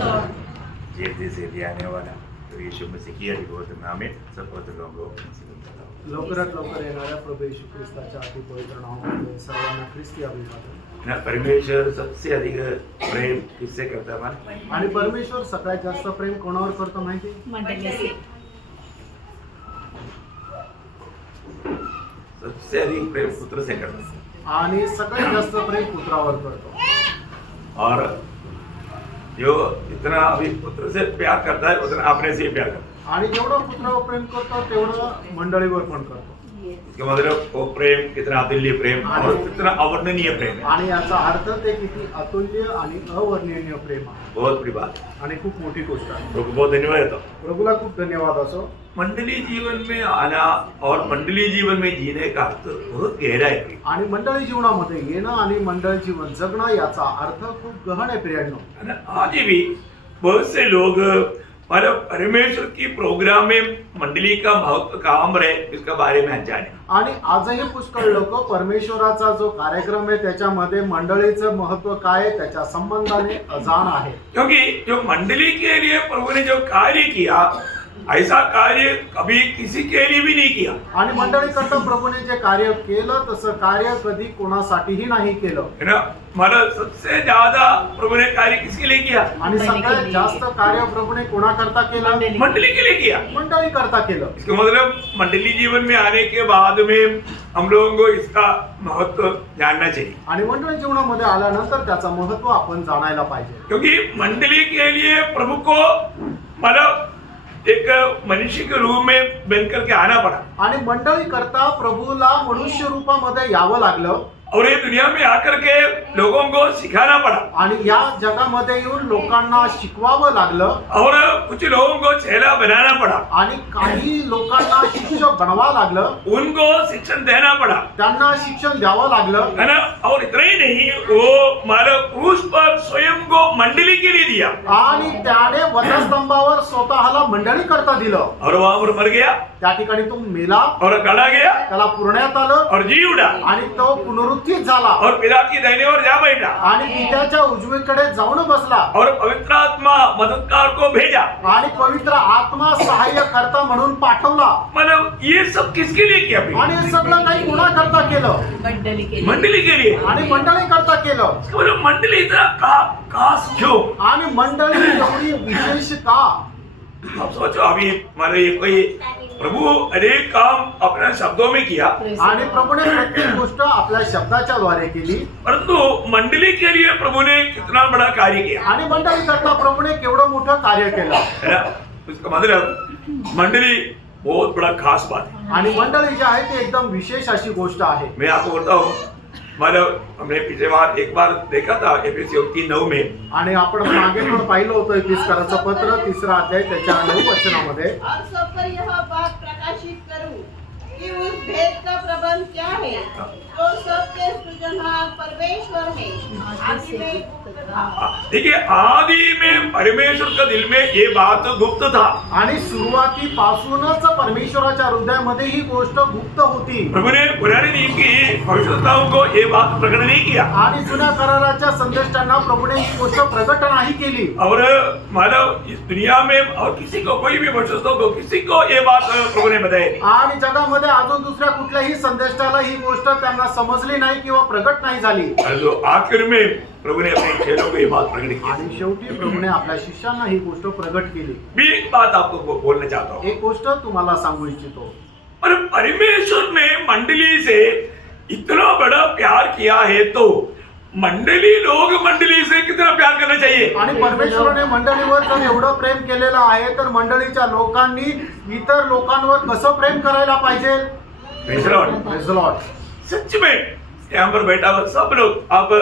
जल्दी से भी आने वाला तो यीशु मसीह की अधिपवित्र नाम में सब पवित्र लोगों को लवकरात लवकर येणाऱ्या प्रभू येशू ख्रिस्ताच्या अति पवित्र नावामध्ये सर्वांना ख्रिस्ती अभिवादन. ना परमेश्वर सबसे अधिक प्रेम किससे करता है? आणि परमेश्वर सगळ्यात जास्त प्रेम कोणावर करतो माहिती? मंडळी. सबसे अधिक प्रेम पुत्र से करता है आणि सगळ्यात जास्त प्रेम पुत्रावर करतो. और जो इतना अभी पुत्र से प्यार करता है उतना अपने से ही प्यार करता है. आणि जेवढं पुत्रावर प्रेम करतो तेवढं मंडळीवर पण करतो. इसका मतलब वो प्रेम कितना अतुल्य प्रेम और कितना अवर्णनीय प्रेम है. आणि याचा अर्थ ते किती अतुल्य आणि अवर्णनीय प्रेम आहे. बहुत बड़ी बात है. आणि खूप मोठी गोष्ट आहे. प्रभु को बहुत धन्यवाद देता हूं. प्रभूला खूप धन्यवाद असो. मंडली जीवन में आना और मंडली जीवन में जीने का अर्थ बहुत गहरा है. आणि मंडळी जीवनामध्ये येणं आणि मंडळ जीवन जगणं याचा अर्थ खूप गहन आहे प्रियांनो. आज भी बहुत से लोग मतलब परमेश्वर की प्रोग्राम में मंडली का महत्व काम रहे इसका बारे में अनजान है. आणि आजही पुष्कळ लोक परमेश्वराचा जो कार्यक्रम आहे त्याच्यामध्ये मंडळीचं महत्व काय आहे त्याच्या संबंधाने अजाण आहे. क्योंकि जो मंडली के लिए प्रभु ने जो कार्य किया ऐसा कार्य कभी किसी के लिए भी नहीं किया. आणि मंडळी करता प्रभूने जे कार्य केलं तसं कार्य कधी कोणासाठीही नाही केलं. है ना. मतलब सबसे ज्यादा प्रभु ने कार्य किसके लिए किया? आणि सगळ्यात जास्त कार्य प्रभूने कोणाकरता केलं? मंडली के लिए किया. मंडळी करता केलं. इसका मतलब मंडली जीवन में आने के बाद में हम लोगों को इसका महत्व जानना चाहिए. आणि मंडळी जीवनामध्ये आल्यानंतर त्याचं महत्व आपण जाणायला पाहिजे. क्योंकि मंडली के लिए प्रभु को मतलब एक मनुष्य के रूप में बन करके आना पड़ा. आणि मंडळी करता प्रभूला मनुष्य रूपामध्ये यावं लागलं. और ये दुनिया में आकर के लोगों को सिखाना पड़ा. आणि या जगामध्ये येऊन लोकांना शिकवावं लागलं. और कुछ लोगों को चेला बनाना पड़ा. आणि काही लोकांना शिक्षक बनवावं लागलं. उनको शिक्षण देना पड़ा. त्यांना शिक्षण द्यावं लागलं. है ना. और इतना ही नहीं वो मानव क्रूस पर स्वयं को मंडली के लिए दिया. आणि त्याने वधस्तंभावर स्वतःला मंडळी करता दिलं. और वहां पर मर गया. त्या ठिकाणी तो मेला. और गड़ा गया. त्याला पुरण्यात आलं. और जी उठा. आणि तो पुनरुत्थित झाला. और पिता की दाहिने ओर जा बैठा. आणि पित्याच्या उजवीकडे जाऊन बसला. और पवित्र आत्मा मददगार को भेजा. आणि पवित्र आत्मा सहाय्य करता म्हणून पाठवला. मतलब ये सब किसके लिए किया? आणि हे सगळं काही कोणाकरता केलं? मंडली के लिए. आणि मंडळी करता केलं. मतलब मंडली इतना खास क्यों? आणि मंडळी एवढी विशेष का? अब सोचो अभी मानो ये कोई प्रभु अनेक काम अपने शब्दों में किया. आणि प्रभूने प्रत्येक गोष्ट आपल्या शब्दाच्या द्वारे केली. परंतु मंडली के लिए प्रभु ने कितना बड़ा कार्य किया. आणि मंडळी करता प्रभूने केवढं मोठं कार्य केलं. है ना. उसका मतलब मंडली बहुत बड़ा खास बात है. आणि मंडळी जी आहे ती एकदम विशेष अशी गोष्ट आहे. मैं आपको बोलता हूँ मतलब हमने पिछले बार एक बार देखा था एफएससी 3:9 में. आणि आपण मागे पण पाहिलं होतं एफिसकाराचं पत्र 3रा अध्याय त्याच्या 9 वचनामध्ये. और सब पर यह बात प्रकाशित करूं कि उस भेद का प्रबंध क्या है जो सबके सृजनहार परमेश्वर है. आदि में गुप्त था. देखिए आदि में परमेश्वर का दिल में ये बात गुप्त था. आणि सुरुवातीपासूनच परमेश्वराच्या हृदयामध्ये ही गोष्ट गुप्त होती. प्रभु ने पुराने नियम की भविष्यवक्ताओं को ये बात प्रकट नहीं किया. आणि जुन्या कराराच्या संदेष्टांना प्रभूने ही गोष्ट प्रकट नाही केली. और मानव इस दुनिया में और किसी को कोई भी भविष्यवक्ता को किसी को ये बात प्रभु ने बताई. आणि जगामध्ये अजून दुसऱ्या कुठल्याही संदेष्टाला ही गोष्ट त्यांना समजली नाही किंवा प्रगट नाही झाली. तो आखिर में प्रभु ने अपने चेलों को ये बात प्रकट की. आणि शेवटी प्रभूने आपल्या शिष्यांना ही गोष्ट प्रगट केली. मैं एक बात आपको बोलना चाहता हूँ. एक गोष्ट तुम्हाला सांगू इच्छितो. और परमेश्वर ने मंडली से इतना बड़ा प्यार किया है तो मंडली लोग मंडली से कितना प्यार करना चाहिए. आणि परमेश्वराने मंडळीवर जर एवढं प्रेम केलेलं आहे तर मंडळीच्या लोकांनी इतर लोकांवर कसं प्रेम करायला पाहिजे. Praise the Lord. Praise the Lord. सच में यहाँ पर बैठा हुआ सब लोग आप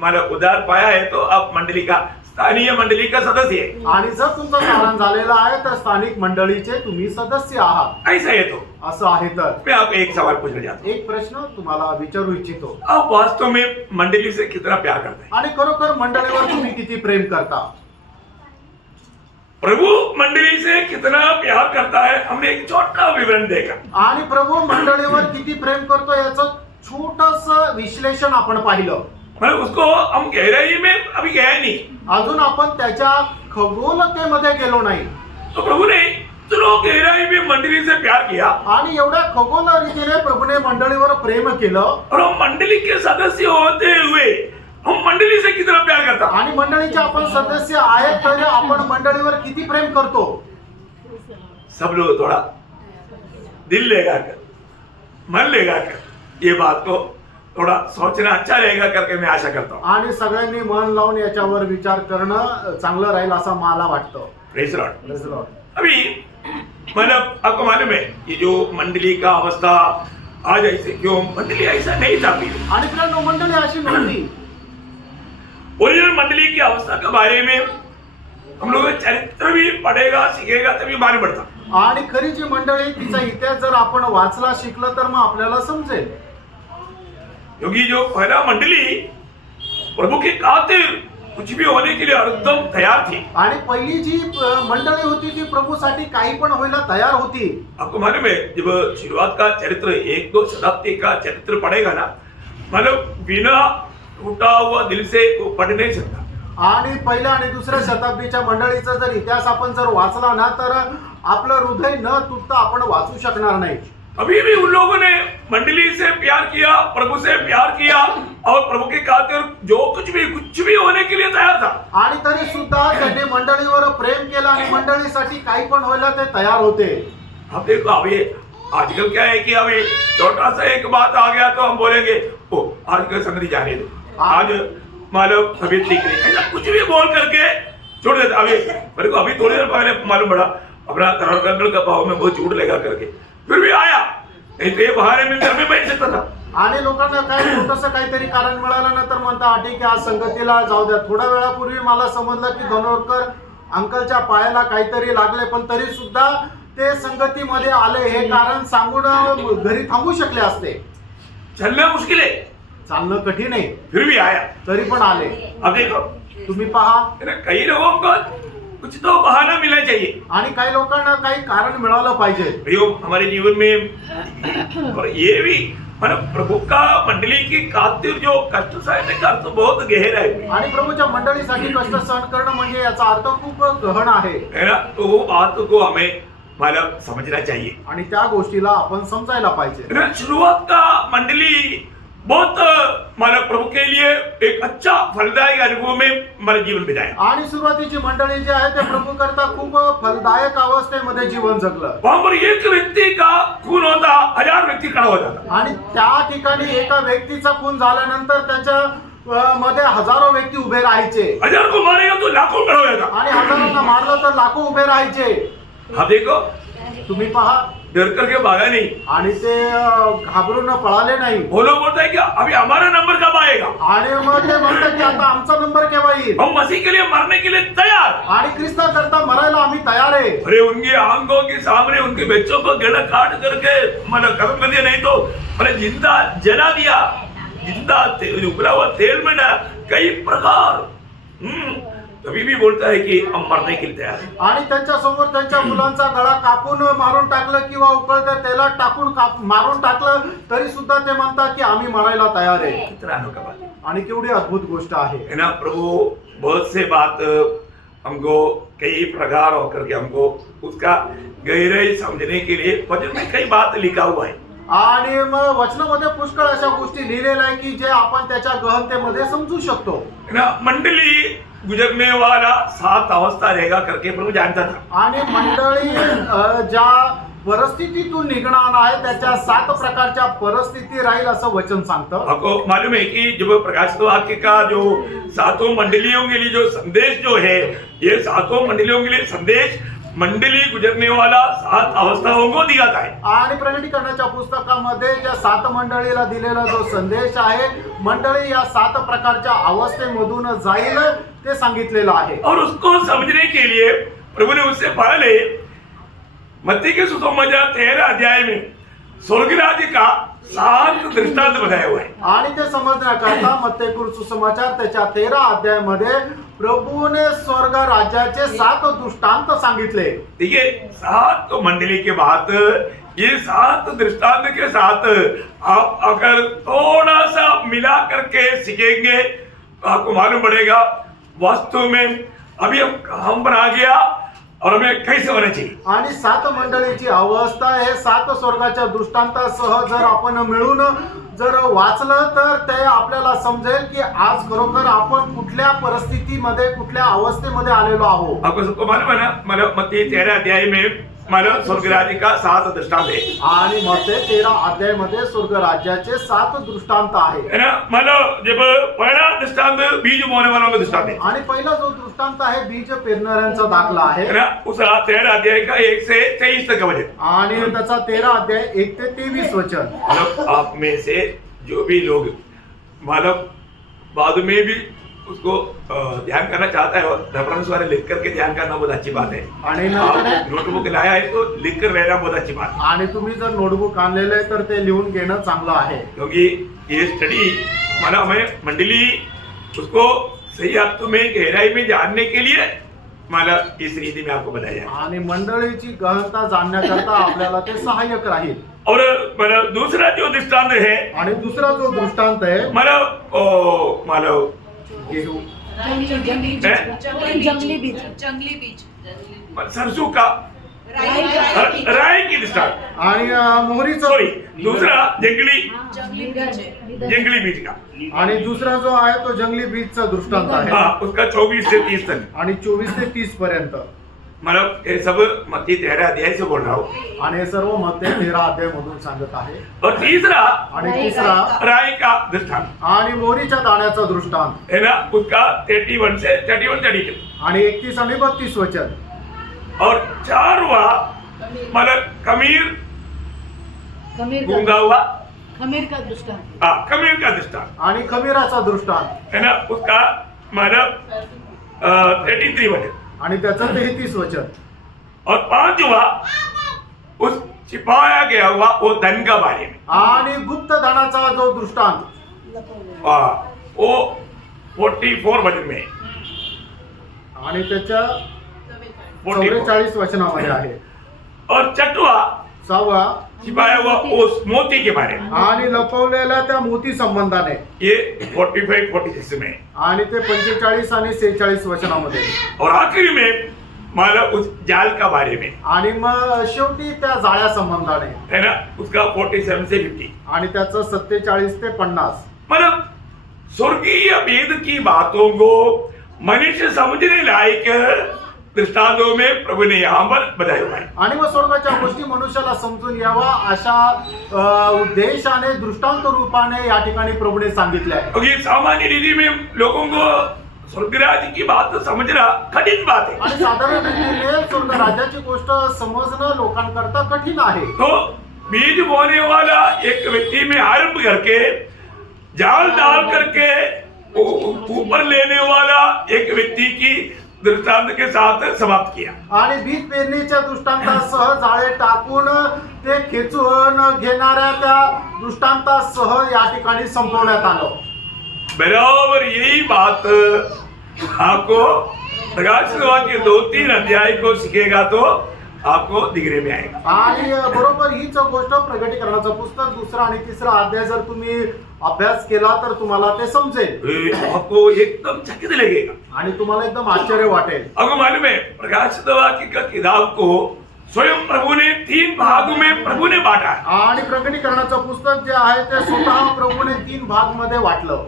माना उद्धार पाया है तो आप मंडली का स्थानीय मंडली का सदस्य है. आणि जर तुमचं तारण झालेलं आहे तर स्थानिक मंडळीचे तुम्ही सदस्य आहात. ऐसा है तो असं आहे तर मैं आपको एक सवाल पूछना चाहता हूँ. एक प्रश्न तुम्हाला विचारू इच्छितो. आप वास्तव में मंडली से कितना प्यार करते हैं? आणि खरोखर मंडळीवर तुम्ही किती प्रेम करता. प्रभु मंडली से कितना प्यार करता है हमने एक छोटा विवरण देखा. आणि प्रभू मंडळीवर किती प्रेम करतो याचं छोटस विश्लेषण आपण पाहिलं. मतलब उसको हम गहराई में अभी गया नहीं, अजून आपण त्याच्या खगोलतेमध्ये गेलो नाही. तो प्रभु ने चलो गहराई में मंडली से प्यार किया आणि एवढ्या खगोल रीतीने प्रभूने मंडळीवर प्रेम केलं. और हम मंडली के सदस्य होते हुए हम मंडली से कितना प्यार करता. आणि मंडळीचे आपण सदस्य आहेत तर आपण मंडळीवर किती प्रेम करतो. सब लोग थोड़ा दिल लगा कर, मन लगा कर ये बात को थोड़ा सोचना अच्छा रहेगा करके मैं आशा करता हूँ. आणि सगळ्यांनी मन लावून याच्यावर विचार करणं चांगलं राहील असं मला वाटतं. Praise Lord. Praise the Lord. अभी मतलब आपको मालूम है ये जो मंडली का अवस्था आज ऐसे क्यों, मंडली ऐसा नहीं था पहले. आणि मित्रांनो मंडळी अशी नव्हती. ओरिजिनल मंडली की अवस्था के बारे में हम लोग चरित्र भी पढ़ेगा सीखेगा तभी मालूम पड़ता. आणि खरी जी मंडळी तिचा इतिहास जर आपण वाचला शिकलं तर मग आपल्याला समजेल. क्योंकि जो पहला मंडली प्रभु के खातिर कुछ भी होने के लिए एकदम तैयार थी. आणि पहिली जी मंडळी होती ती प्रभूसाठी काही पण व्हायला तयार होती. आपको मालूम है जब शुरुआत का चरित्र 1-2 शताब्दी का चरित्र पढ़ेगा ना, मतलब बिना टूटा हुआ दिल से वो पढ़ नहीं सकता. आणि पहिल्या आणि दुसऱ्या शताब्दीच्या मंडळीचा जर इतिहास आपण जर वाचला ना तर आपलं हृदय न तुटता आपण वाचू शकणार नाही. अभी भी उन लोगों ने मंडली से प्यार किया, प्रभु से प्यार किया और प्रभु के खातिर जो कुछ भी होने के लिए तैयार था. आणि तरी सुद्धा त्यांनी मंडळीवर प्रेम केलं आणि मंडळीसाठी काही पण व्हायला ते तयार होते. अब देखो अभी आजकल क्या है कि अभी छोटा सा एक बात आ गया तो हम बोलेंगे ओ आजकल संगति जाने दो, आज मालूम तबीयत ठीक नहीं, ऐसा कुछ भी बोल करके छोड़ देते. अभी मेरे को अभी थोड़ी देर पहले मालूम पड़ा अपना करोड़ का भाव में बहुत झूठ लगा करके फिर भी आया, नहीं तो ये बहाने में घर में बैठ सकता था. आणि लोकांना काय छोटंसं काहीतरी कारण मिळालं ना तर म्हणता ठीक आहे आज संगतीला जाऊ द्या. थोड्या वेळापूर्वी मला समजलं की धनोरकर अंकलच्या पायाला काहीतरी लागले पण तरी सुद्धा ते संगतीमध्ये आले हे कारण सांगून घरी थांबू शकले असते. चलना मुश्किल है, चालणं कठीण आहे फिर भी आया. तरी पण आले. अब देखो तुम्ही पहा कई लोगों को कुछ तो बहाना मिलना चाहिए. आणि काही लोकांना काही कारण मिळालं पाहिजे. भाइयों हमारे जीवन में और ये भी मतलब प्रभु का मंडली की खातिर जो कष्ट सहने का अर्थ बहुत गहरा है. आणि प्रभूच्या मंडळीसाठी कष्ट सहन करणं म्हणजे याचा अर्थ खूप गहन आहे. है ना, तो वो बात को हमें मतलब समझना चाहिए. आणि त्या गोष्टीला आपण समजायला पाहिजे. है ना, शुरुआत का मंडली बहुत मतलब प्रभु के लिए एक अच्छा फलदायक अनुभव में हमारे जीवन बिताया. आणि सुरुवातीची मंडळी जी आहे ते प्रभू करता खूप फलदायक अवस्थेमध्ये जीवन जगलं. वहां पर एक व्यक्ति का खून होता, 1000 व्यक्ति खड़ा हो जाता. आणि त्या ठिकाणी एका व्यक्तीचा खून झाल्यानंतर त्याच्या मध्ये हजारो व्यक्ती उभे राहायचे. 1000 को मारेगा तो लाखों खड़ा हो जाता. आणि हजारांना मारलं तर लाखो उभे राहायचे. हाँ देखो तुम्ही पहा डर करके भागा नहीं. आणि ते घाबरून पळाले नाही. वो लोग बोलता है कि अभी हमारा नंबर कब आएगा, आणि मग ते म्हणतात की आता आमचा नंबर केव्हा येईल. हम मसीह के लिए मरने के लिए तैयार. आणि ख्रिस्ता करता मरायला आम्ही तयार आहे. अरे उनकी आंखों के सामने उनके बच्चों को गला काट करके मतलब खत्म कर दिया, नहीं तो मतलब जिंदा जला दिया, जिंदा उबला हुआ तेल में ना कई प्रकार. तभी भी बोलता है कि हम मरने के लिए तैयार है. आणि त्यांच्या समोर त्यांच्या मुलांचा गळा कापून मारून टाकलं किंवा उकळत्या तेलात टाकून मारून टाकलं तरी सुद्धा ते म्हणतात की आम्ही मरायला तयार आहे. कितना अनोखा बात है. आणि केवढी अद्भुत गोष्ट आहे. है ना, प्रभु बहुत से बात हमको कई प्रकार होकर के हमको उसका गहराई समझने के लिए वचन में कई बात लिखा हुआ है. आणि मग वचनामध्ये पुष्कळ अशा गोष्टी लिहिलेल्या आहे की जे आपण त्याच्या गहनतेमध्ये समजू शकतो. है ना, मंडली गुजरने वाला 7 अवस्था रहेगा करके प्रभु जानता था. आणि मंडळी ज्या परिस्थितीतून निघणार आहे त्याच्या 7 प्रकारच्या परिस्थिती राहील असं वचन सांगतं. आपको मालूम है कि जब प्रकाशित वाक्य का जो 7 मंडलियों के लिए जो संदेश जो है, ये 7 मंडलियों के लिए संदेश मंडली गुजरने वाला 7 अवस्थाओं को दिया है. आणि प्रकटीकरणाच्या पुस्तकामध्ये ज्या 7 मंडळीला दिलेला जो संदेश आहे, मंडळी या 7 प्रकारच्या अवस्थेमधून जाईल ते सांगितलेलं आहे. और उसको समझने के लिए प्रभु ने उससे पहले मत्ती के सुसमाचार 13 अध्याय में स्वर्ग राज्य का 7 दृष्टांत बताया हुआ है. आणि ते समजण्याकरता मत्ती सुसमाचार त्याच्या 13 अध्यायामध्ये प्रभूने स्वर्ग राज्याचे 7 दृष्टांत सांगितले. देखिए 7 मंडली के बाद ये 7 दृष्टांत के साथ आप अगर थोड़ा सा मिला करके सीखेंगे तो आपको मालूम पड़ेगा वास्तव में अभी हम बना गया और हमें कैसे होना चाहिए. आणि 7 मंडळीची अवस्था हे 7 स्वर्गाच्या दृष्टांतासह जर आपण मिळून जर वाचलं तर ते आपल्याला समजेल की आज खरोखर आपण कुठल्या परिस्थितीमध्ये कुठल्या अवस्थेमध्ये आलेलो आहोत. आपको सबको मालूम है ना, मतलब मत्ती 13 अध्याय में मतलब स्वर्ग राज्य का 7 दृष्टांत है. आणि मते 13 अध्यायामध्ये स्वर्ग राज्याचे 7 दृष्टांत आहे. है ना, मतलब जब पहला दृष्टांत बीज बोने वालों का दृष्टांत है. आणि पहिला जो दृष्टांत आहे बीज पेरणाऱ्यांचा दाखला आहे. है ना, उस 13 अध्याय का 1 से 23 तक का वचन. आणि त्याचा 13 अध्याय 1 ते 23 वचन. मतलब आप में से जो भी लोग मतलब बाद में भी उसको ध्यान करना चाहता है और रेफरेंस वाले लिख करके ध्यान करना बहुत अच्छी बात है. आणि आप नंतर नोटबुक लाया है तो लिख कर रहना बहुत अच्छी बात है. आणि तुम्ही जर नोटबुक आणलेलं आहे तर ते लिहून घेणं चांगलं आहे. क्योंकि ये स्टडी मतलब हमें मंडली उसको सही अर्थों में गहराई में जानने के लिए मतलब इस रीति में आपको बताया. आणि मंडळीची गहनता जाणण्याकरता आपल्याला ते सहाय्यक राहील. और मतलब दूसरा जो दृष्टांत है आणि दुसरा जो दृष्टांत आहे मतलब गेहूं जंगली बीज सरसों का राय की दृष्टांत आणि मोहरीचा सॉरी दूसरा जंगली बीज का आणि दुसरा जो आहे तो जंगली बीजचा दृष्टांत आहे. हाँ उसका 24 से 30 तक. आणि 24 ते 30 पर्यंत. मतलब ये सब मत्ती 13 अध्याय से बोल रहा हूँ. आणि हे सर्व मध्ये 13 अध्याय मधून सांगत आहे. और तीसरा आणि तिसरा राय का दृष्टांत आणि मोहरीच्या दाण्याचा दृष्टांत है ना, उसका 31 से 32. आणि 31 आणि 32 वचन. और 4वां मतलब खमीर गूंगा हुआ खमीर का दृष्टांत. खमीर का दृष्टांत आणि खमीराचा दृष्टांत है ना, उसका मतलब 33 वचन. आणि त्याचं 33 वचन. और 5वां उस छिपाया गया हुआ वो धन का बारे में. आणि गुप्त धनाचा जो दृष्टांत वो 44 वचन में. आणि त्याच्या 44. 44 वचनामध्ये आहे. और 6वां 6वा छिपाया हुआ उस मोती के बारे में. आणि लपवलेल्या त्या मोती संबंधाने ये 45-46 में. आणि ते 45 आणि 46 वचनामध्ये. और आखिरी में मतलब उस जाल का बारे में आणि मग शेवटी त्या जाळ्या संबंधाने है ना, उसका 47 से 50. आणि त्याचं 47 ते 50. मतलब स्वर्गीय वेद की बातों को मनुष्य समझने लायक दृष्टांतों में प्रभु ने यहाँ पर बताया हुआ है. आणि मग स्वर्गाच्या गोष्टी मनुष्याला समजून यावा अशा उद्देशाने दृष्टांत रूपाने या ठिकाणी प्रभूने सांगितले आहे. क्योंकि सामान्य रीति में लोगों को स्वर्गराज की बात समझना कठिन बात है. आणि साधारण रीतीने स्वर्ग राज्याची गोष्ट समजणं लोकांकरता कठीण आहे. तो बीज बोने वाला एक व्यक्ति में आरंभ करके जाल डाल करके ऊपर लेने वाला एक व्यक्ति की दृष्टांत के साथ समाप्त किया. आणि बीज पेरणीच्या दृष्टांतासह जाळे टाकून ते खेचून घेणाऱ्या त्या दृष्टांतासह या ठिकाणी संपवण्यात आलं. बराबर यही बात आपको प्रकाश के 2-3 अध्याय को सीखेगा तो आपको दिखने में आएगा. आणि बरोबर हीच गोष्ट प्रगटीकरणाचं पुस्तक 2रा आणि 3रा अध्याय जर तुम्ही अभ्यास केला तर तुम्हाला ते समजेल. आपको एकदम चकित लगेगा आणि तुम्हाला एकदम आश्चर्य वाटेल. आपको मालूम है प्रकाश की किताब को स्वयं प्रभु ने 3 भागों में प्रभु ने बांटा है. आणि प्रगटीकरणाचं पुस्तक जे आहे ते स्वतः प्रभूने 3 भाग मध्ये वाटलं.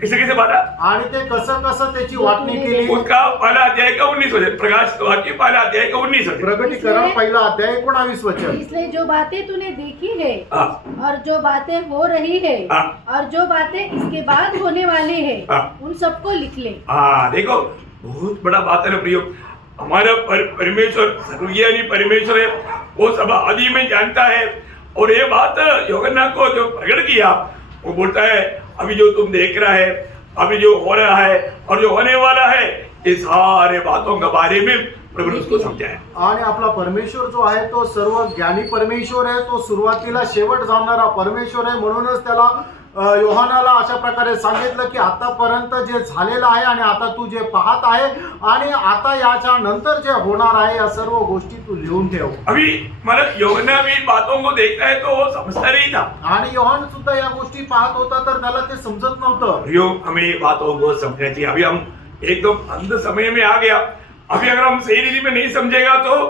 कैसे कैसे बांटा? आणि ते कसं कसं त्याची वाटणी केली. उसका पहला अध्याय का 19 वचन. प्रकाश की पहला अध्याय का 19 वचन. प्रगटीकरण पहिला अध्याय 19 वचन. इसलिए जो बातें तूने देखी है हाँ. और जो बातें हो रही है हाँ. और जो बातें इसके बाद होने वाली है हाँ. उन सबको लिख ले. हाँ देखो बहुत बड़ा बात है ना प्रियो. हमारा परमेश्वर सर्वज्ञानी परमेश्वर है, वो सब आदि में जानता है. और ये बात यूहन्ना को जो प्रकट किया वो बोलता है अभी जो तुम देख रहा है, अभी जो हो रहा है और जो होने वाला है, ये सारे बातों के बारे में प्रभु ने उसको समझाया. आणि आपला परमेश्वर जो आहे तो सर्व ज्ञानी परमेश्वर आहे. तो सुरुवातीला शेवट जाणणारा परमेश्वर आहे. म्हणूनच त्याला योहानाला अशा प्रकारे सांगितलं की आतापर्यंत जे झालेलं आहे आणि आता तू जे पाहत आहे आणि आता याच्या नंतर जे होणार आहे या सर्व गोष्टी तू लिहून ठेव. अभी मतलब यूहन्ना भी इन बातों को देखता है तो वो समझता नहीं था. आणि योहान सुद्धा या गोष्टी पाहत होता तर त्याला ते समजत नव्हतं. यो हमें बातों को समझना चाहिए. अभी हम एकदम अंध समय में आ गया. अभी अगर हम सही रीति में नहीं समझेगा तो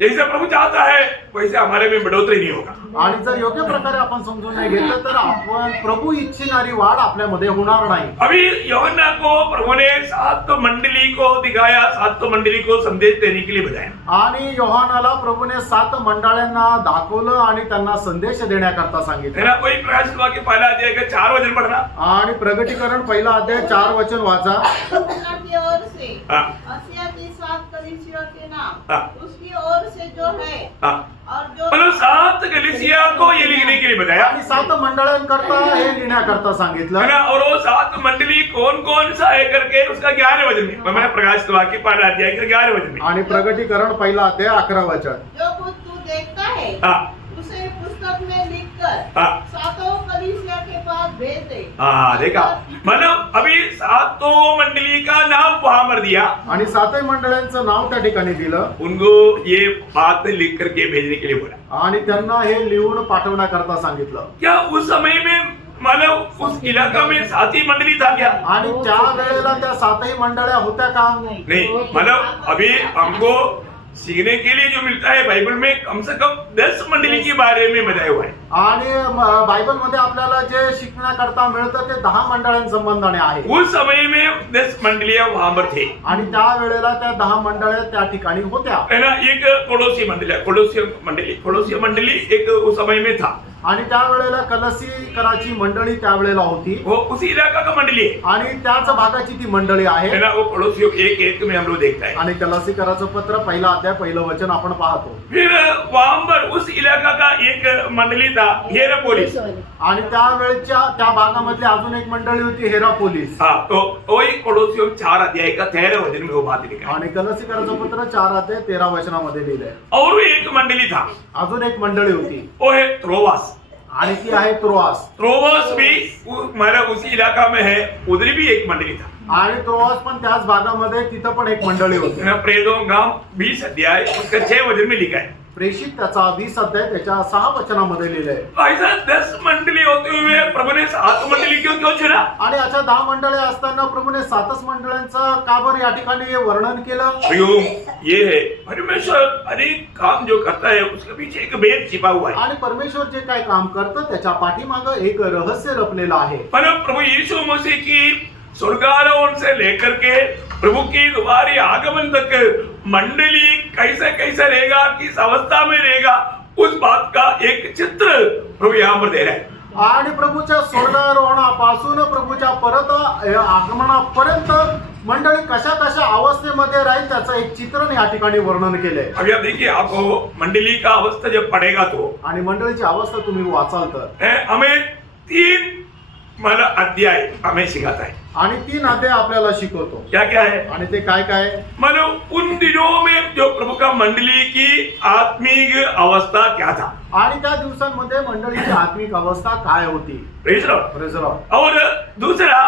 जैसे प्रभु चाहता है वैसे हमारे में बढ़ोतरी नहीं होगा. आणि जर योग्य प्रकारे आपण समजून नाही घेतलं तर आपण प्रभू इच्छिणारी वाढ आपल्यामध्ये होणार नाही. अभी यूहन्ना को प्रभु ने सात मंडली को दिखाया, सात मंडली को संदेश देने के लिए बताया. आणि योहानाला प्रभूने 7 मंडळांना दाखवलं आणि त्यांना संदेश देण्याकरता सांगितलं. है ना. कोई प्रकाशित वाक्य पहला अध्याय का 4 वचन पढ़ना. आणि प्रगटीकरण पहिला अध्याय 4 वचन वाचा. यूहन्ना की ओर से हाँ. आसिया की 7 कलीसियों के नाम हाँ. उसकी ओर से जो है हाँ. और जो मतलब 7 कलीसिया को ये लिखने के लिए बताया. आणि 7 मंडळांकरता हे लिहिण्याकरता है सांगितलं. ना. और वो 7 मंडली कौन कौन सा है करके उसका 11 वचन में मैंने प्रकाशित वाक्य पहला अध्याय का 11 वचन में. आणि प्रगटीकरण पहिला अध्याय 11 वचन. जो कुछ तू देखता है हाँ. उसे पुस्तक में लिखकर हाँ. 7 कलीसिया के पास भेज दे. हाँ देखा. मतलब अभी 7 मंडली का नाम वहां पर दिया. आणि 7 मंडळांचं नाव त्या ठिकाणी दिलं उनको ये बात लिख करके भेजने के लिए बोला. आणि त्यांना हे लिहून पाठवण्याकरता सांगितलं. क्या उस समय में मतलब उस इलाका में 7 ही मंडली था क्या? आणि त्या वेळेला त्या 7ही मंडळ्या होत्या का? नहीं. मतलब अभी हमको सीखने के लिए जो मिलता है बाइबल में कम से कम 10 मंडली के बारे में बताया हुआ है. आणि बायबल मध्ये आपल्याला जे शिकण्याकरता मिळतं ते 10 मंडळांसंबंधाने आहे. उस समय में 10 मंडलियां वहां पर थे. आणि त्या वेळेला त्या 10 मंडळ्या त्या ठिकाणी होत्या. है ना. एक कोलोसी मंडली एक उस समय में था. आणि त्या वेळेला कलसीकराची मंडळी त्यावेळेला होती. वो उसी इलाका का मंडली है. आणि त्याच भागाची ती मंडळी है आहे. ना. वो कोलोसियों 1:1 में हम लोग देखता है. आणि कलसीकराचं पत्र पहिला अध्याय पहिलं वचन आपण पाहतो. फिर वहां पर उस इलाका का एक मंडली था हिरापोलिस. आणि त्यावेळेच्या त्या भागामधली अजून एक मंडळी होती हेरापोलिस. हाँ. तो वही कोलोसियों 4 अध्याय का 13 वचन में वो बात लिखा है. आणि कलसीकराचं पत्र 4 अध्याय 13 वचनामध्ये लिहिलंय. और भी एक मंडली था. अजून एक मंडळी होती वो है त्रोवास. आणि ती आहे त्रोआस. त्रोवास भी मतलब उसी इलाका में है. उधर भी एक मंडली था. आणि त्रोआस पण त्याच भागामध्ये तिथं पण एक मंडळी होती. है ना. प्रेरितों का 20 अध्याय उसका 6 वचन में लिखा है. प्रेषित त्याचा 20 अध्याय त्याच्या 6 वचनामध्ये लिहिलंय. ऐसा 10 मंडली होते हुए प्रभु ने 7 मंडली क्यों चुना? आणि अशा 10 मंडळ्या असताना प्रभूने 7च मंडळांचं का बरं या ठिकाणी वर्णन केलं? प्रयोग ये है परमेश्वर अनेक काम जो करता है उसके पीछे एक भेद छिपा हुआ है. आणि परमेश्वर जे काय काम करतं त्याच्या पाठीमागं एक रहस्य लपलेलं आहे. मतलब प्रभु यीशु मसीह की स्वर्गारोहण से लेकर के प्रभु की दोबारी आगमन तक मंडली कैसे कैसे रहेगा, किस अवस्था में रहेगा, उस बात का एक चित्र प्रभु यहाँ पर दे रहा है. आणि प्रभूच्या स्वर्गारोहणापासून प्रभूच्या परत आगमनापर्यंत मंडळी कशा कशा अवस्थेमध्ये राहील त्याचं एक चित्रण या ठिकाणी वर्णन केलंय. अभी आप देखिए आपको मंडली का अवस्था जब पड़ेगा तो आणि मंडळीची अवस्था तुम्ही वाचाल तर हमें 3 मतलब अध्याय हमें सिखाता है. आणि 3 अध्याय आपल्याला शिकवतो. क्या क्या है? आणि ते काय काय? मतलब उन दिनों में जो प्रभु का मंडली की आत्मिक अवस्था क्या था. आणि त्या दिवसांमध्ये मंडळीची आत्मिक अवस्था काय होती. Praise Lord. Praise Lord. और दूसरा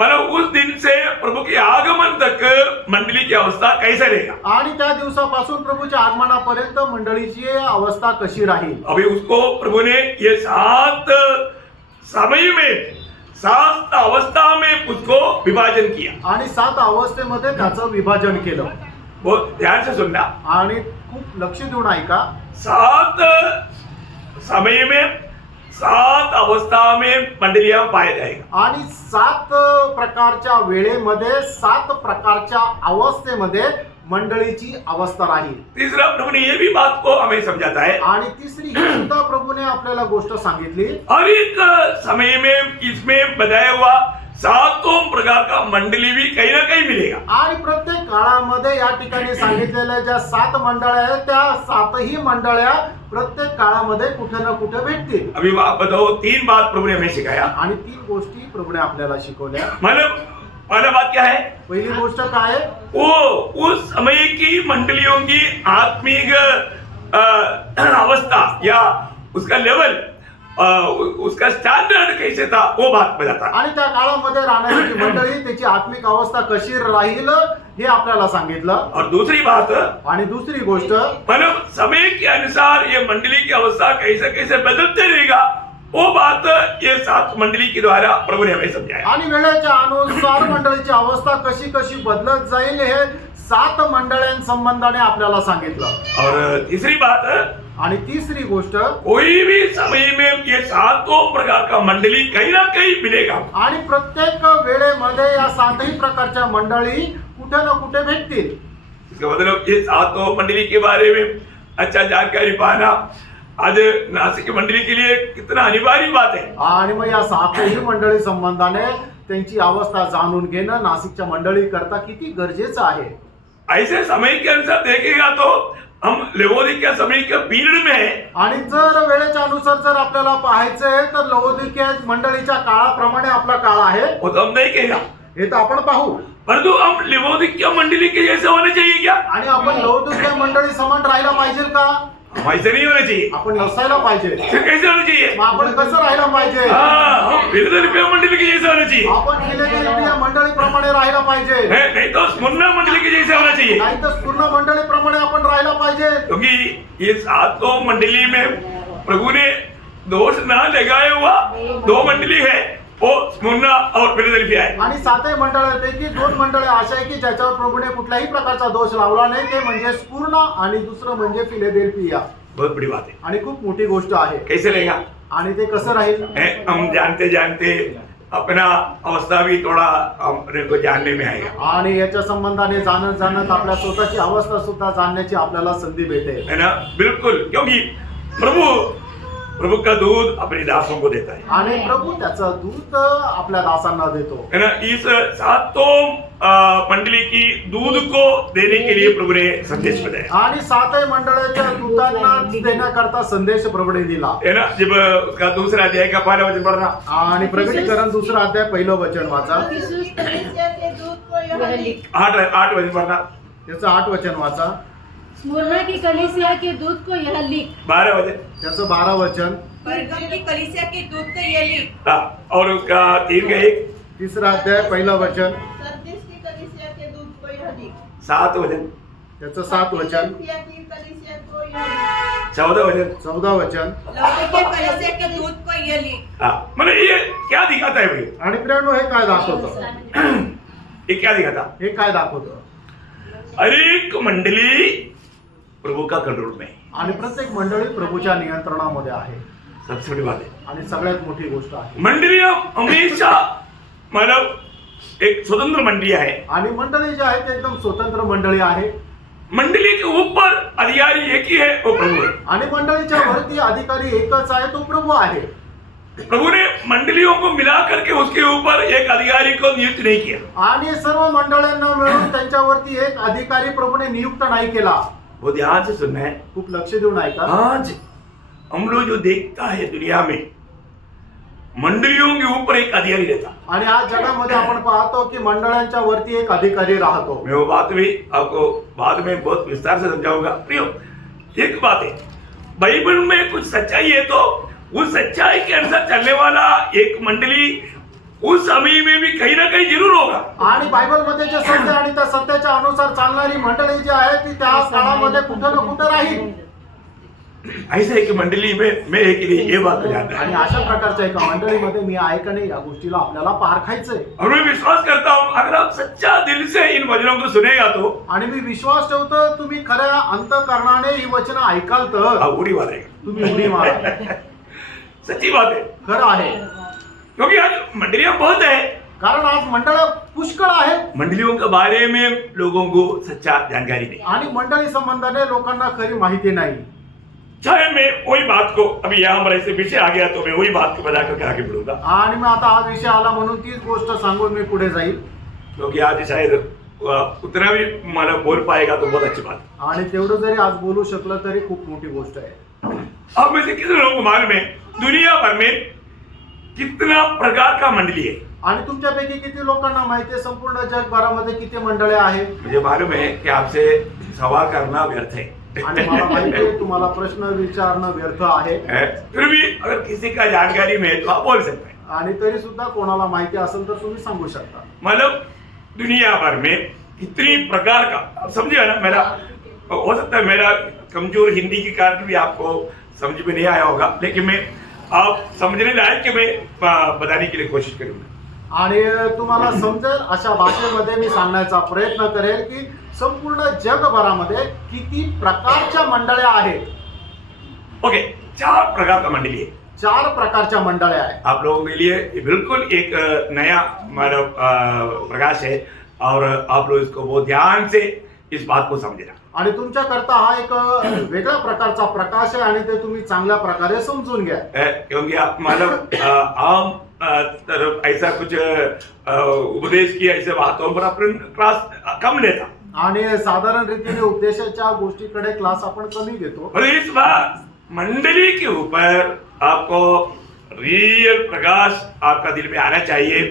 मतलब उस दिन से प्रभु के आगमन तक मंडली की अवस्था कैसे रहेगा. आणि त्या दिवसापासून प्रभूच्या आगमनापर्यंत मंडळीची अवस्था कशी राहील. अभी उसको प्रभु ने ये 7 समय में 7 अवस्था में उसको विभाजन किया. आणि 7 अवस्थेमध्ये त्याचं विभाजन केलं. बहुत ध्यान से सुनना. आणि खूप लक्ष देऊन ऐका. 7 समय में 7 अवस्था में मंडलियां पाया जाएगा. आणि 7 प्रकारच्या वेळेमध्ये 7 प्रकारच्या अवस्थेमध्ये मंडळीची अवस्था राहील. तीसरा प्रभु ने ये भी बात को हमें समझाता है. आणि तिसरी ही सुद्धा प्रभूने आपल्याला गोष्ट सांगितली. हर एक समय में इसमें बताया हुआ 7 प्रकार का मंडली भी कहीं ना कहीं मिलेगा. आणि प्रत्येक काळामध्ये या ठिकाणी सांगितलेल्या ज्या 7 मंडळ्या आहेत त्या 7ही मंडळ्या प्रत्येक काळामध्ये कुठे ना कुठे भेटतील. अभी आप बताओ 3 बात प्रभु ने हमें सिखाया. आणि 3 गोष्टी प्रभूने आपल्याला शिकवल्या. मतलब पहला बात क्या है? पहिली गोष्ट काय? वो उस समय की मंडलियों की आत्मिक अवस्था या उसका लेवल उसका स्टैंडर्ड कैसे था वो बात बताता है। आणि त्या काळामध्ये राहणारी जी मंडळी त्याची आत्मिक अवस्था कशी राहील हे आपल्याला सांगितलं. और दूसरी बात, आणि दुसरी गोष्ट, मतलब समय के अनुसार ये मंडली की अवस्था कैसे कैसे बदलते रहेगा वो बात ये 7 मंडली के द्वारा प्रभु ने हमें समझाया। आणि वेळेच्या अनुसार मंडळीची अवस्था कशी कशी बदलत जाईल हे 7 मंडळांसंबंधाने आपल्याला सांगितलं. और तीसरी बात, आणि तिसरी गोष्ट, कोई भी समय में ये 7 प्रकार का मंडली कहीं ना कहीं मिलेगा। आणि प्रत्येक वेळेमध्ये या 7ही प्रकारच्या मंडळी कुठे ना कुठे भेटतील. इसका मतलब ये 7 मंडली के बारे में अच्छा जानकारी पाना आज नासिक की मंडली के लिए कितना अनिवार्य बात है। आणि मग या 7ही मंडळी संबंधाने त्यांची अवस्था जाणून घेणं नाशिकच्या मंडळी करता किती गरजेचं आहे. ऐसे समय के अनुसार देखेगा तो हम लवोदिकिया समय के पीरियड में है। आणि जर वेळेच्या अनुसार जर आपल्याला पाहायचंय तर लवोदिकिया मंडळीच्या काळाप्रमाणे आपला काळ आहे वो तो हम नहीं कहेगा, हे तर आपण पाहू. परंतु हम लवोदिकिया मंडली के जैसे होने चाहिए क्या? आणि आपण लवोदिकिया मंडळी समान राहायला पाहिजे का? हम ऐसे नहीं होना चाहिए। आपण नसायला पाहिजे. फिर कैसे होना चाहिए? मग आपण कसं राहायला पाहिजे? हम फिलदेल्फिया मंडली के जैसे होना चाहिए, आपण फिलदेल्फिया मंडळीप्रमाणे राहायला पाहिजे. नहीं तो स्मुर्ना मंडली के जैसे होना चाहिए। नाही तर पूर्ण मंडळीप्रमाणे आपण राहायला पाहिजे. क्योंकि ये 7 मंडली में प्रभु ने दोष ना लगाया हुआ 2 मंडली है, वो स्मुर्ना और फिलदेल्फिया है। आणि 7 मंडळांपैकी 2 मंडळे अशा आहे की ज्याच्यावर प्रभूने कुठल्याही प्रकारचा दोष लावला नाही, ते म्हणजे स्पूर्ण आणि दुसरं म्हणजे फिलदेल्फिया. बहुत बड़ी बात है। आणि खूप मोठी गोष्ट आहे. कैसे रहेगा? आणि ते कसं राहील? हम जानते जानते अपना अवस्था भी थोड़ा अपने को जानने में आएगा, आणि याच्या संबंधाने जाणत जाणत आपल्या स्वतःची अवस्था सुद्धा जाणण्याची आपल्याला संधी भेटेल. है ना? बिल्कुल, क्योंकि प्रभु का दूध अपने दासों को देता है। आणि प्रभू त्याचं दूध आपल्या दासांना देतो. है ना? इस 7 मंडली की दूध को देने के लिए प्रभु ने संदेश बताया। आणि 7 मंडळाच्या दूतांना देण्याकरता संदेश प्रभूने दिला. है ना? जब उसका दूसरा अध्याय का 1 वचन पढ़ना, आणि प्रकटीकरण 2 अध्याय 1 वचन वाचा. कलीसिया के दूत को यह लिख, 8 वचन पढ़ना, त्याचं 8 वचन वाचा. स्मुर्ना की कलीसिया के दूत को यह लिख, 12 वचन, त्याचं 12 वचन. परगम की कलीसिया के दूत को ये लिख, और उसका 3 का 1, 3 अध्याय 1 वचन. सरदीस की कलीसिया के दूत को यह लिख, 7 वचन, त्याचं 7 वचन. फिलदेल्फिया की कलीसिया को यह लिख, 14 वचन। 14 वचन. लौकिक कलीसिया के दूत को ये लिख। मतलब ये क्या दिखाता है भाई? आणि प्रियांनो, हे काय दाखवतं? ये क्या दिखाता? हे काय दाखवतं? हर एक मंडली प्रभु का कंट्रोल में है। आणि प्रत्येक मंडळी प्रभूच्या नियंत्रणामध्ये आहे. सबसे बड़ी बात है, आणि सगळ्यात मोठी गोष्ट आहे. मंडलियां हमेशा मतलब एक स्वतंत्र मंडलियां है। आणि मंडळी जी आहे ते एकदम स्वतंत्र मंडळी आहे. मंडली के ऊपर अधिकारी एक ही है, वो प्रभु है। आणि मंडळीच्या वरती अधिकारी एकच आहे, तो प्रभु आहे. प्रभु ने मंडलियों को मिला करके उसके ऊपर एक अधिकारी को नियुक्त नहीं किया। आणि सर्व मंडळांना मिळून त्यांच्यावरती एक अधिकारी प्रभूने नियुक्त नाही केला. वो ध्यान से सुनना है। खूप लक्ष देऊन ऐका. आज हम लोग जो देखता है दुनिया में, मंडलियों के ऊपर एक अधिकारी रहता। आणि आज जगामध्ये आपण पाहतो की मंडळांच्या वरती एक अधिकारी राहतो. मैं वो बात भी आपको बाद में बहुत विस्तार से समझाऊंगा। प्रियो, एक बात है, बाइबल में कुछ सच्चाई है तो उस सच्चाई के अनुसार चलने वाला एक मंडली उस समय में भी कहीं ना कहीं जरूर होगा। आणि बायबलमध्ये जे सत्य आणि त्या सत्याच्या अनुसार चालणारी मंडळी जी आहे ती त्या काळामध्ये कुठं ना कुठं राहील. ऐसा है कि मंडली में मैं एक ही नहीं, ये बात को जानता आणि है। अशा प्रकारच्या एका मंडळीमध्ये मी आहे का नाही या गोष्टीला आपल्याला पारखायचंय. और मैं विश्वास करता हूँ अगर आप सच्चा दिल से इन वचनों को सुनेगा तो आणि मी विश्वास ठेवतो तुम्ही खऱ्या अंतःकरणाने ही वचनं ऐकाल तर आप उड़ी मारेगा। तुम्ही उडी मारा. सच्ची बात है, खरं आहे. क्योंकि आज मंडलियां बहुत है। कारण आज मंडळ पुष्कळ आहे मंडलियों के बारे में लोगों को सच्चा जानकारी नहीं। आणि मंडळी संबंधाने लोकांना खरी माहिती नाही. चाहे मैं वही बात को अभी यहाँ पर ऐसे पीछे आ गया तो मैं वही बात को बता करके आगे बढ़ूंगा, आणि मग आता हा विषय आला म्हणून तीच गोष्ट सांगून मी पुढे जाईल. क्योंकि आज शायद उतना भी मतलब बोल पाएगा तो बहुत अच्छी बात। आणि तेवढं जरी आज बोलू शकलं तरी खूप मोठी गोष्ट आहे. अब में से कितने लोगों को मालूम है दुनिया भर में कितना प्रकार का मंडली है? आणि तुमच्यापैकी किती लोकांना माहिती आहे संपूर्ण जगभरामध्ये किती मंडळे आहेत? मुझे मालूम है कि आपसे सवाल करना व्यर्थ है। आणि मला माहिती आहे तुम्हाला प्रश्न विचारणं व्यर्थ आहे, फिर भी अगर किसी का जानकारी में है तो आप बोल सकते हैं। आणि तरी सुद्धा कोणाला माहिती असेल तर तुम्ही सांगू शकता. मतलब दुनिया भर में इतनी प्रकार का, आप समझिए ना, मेरा हो सकता है मेरा कमजोर हिंदी के कारण भी आपको समझ में नहीं आया होगा, लेकिन मैं आप समझने लायक कि मैं बताने के लिए कोशिश करूंगा. आणि तुम्हाला समजेल अशा भाषेमध्ये मी सांगण्याचा प्रयत्न करेल की संपूर्ण जगभरामध्ये किती प्रकारच्या मंडळ्या आहेत. ओके, 4 प्रकार का मंडली है. 4 प्रकारच्या मंडळ्या आहेत. आप लोगों के लिए ये बिल्कुल एक नया मतलब प्रकाश है और आप लोग इसको बहुत ध्यान से इस बात को समझना. आणि तुमच्याकरता हा एक वेगळ्या प्रकारचा प्रकाश आहे आणि ते तुम्ही चांगल्या प्रकारे समजून घ्या. क्योंकि आप मतलब आम तरफ ऐसा कुछ उपदेश की ऐसे बातों पर अपन क्लास कम लेता, आणि साधारण रीतीने उद्देशाच्या गोष्टीकडे क्लास आपण कमी घेतो. और इस बार मंडली के ऊपर आपको रियल प्रकाश आपका दिल में आना चाहिए,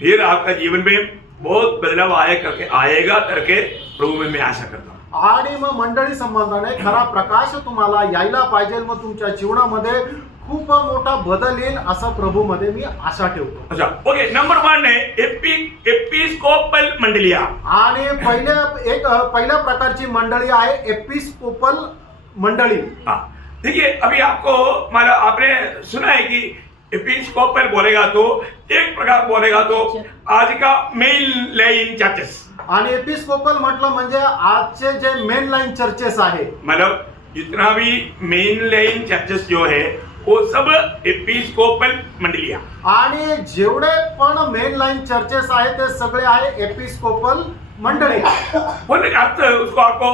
फिर आपका जीवन में बहुत बदलाव आएगा करके प्रभु में मैं आशा करता हूँ. आणि मग मंडळी संबंधाने खरा प्रकाश तुम्हाला यायला पाहिजे, मग तुमच्या जीवनामध्ये खूप मोठा बदल येईल असं प्रभू मध्ये मी आशा ठेवतो. अच्छा, ओके. नंबर 1 है एपिस्कोपल मंडलिया. आणि पहिल्या प्रकारची मंडळी आहे एपिस्कोपल मंडळी. हाँ, देखिए अभी आपको मतलब आपने सुना है कि एपिस्कोपल बोलेगा तो एक प्रकार बोलेगा तो आज का मेन लाइन चर्चेस. आणि एपिस्कोपल म्हटलं म्हणजे आजचे जे मेन लाईन चर्चेस आहे, मतलब जितना भी मेन लाइन चर्चेस जो है वो सब एपिस्कोपल मंडलिया. आणि जेवढे पण मेन लाईन चर्चेस आहे ते सगळे आहे एपिस्कोपल मंडळी. बोलने का अर्थ उसको आपको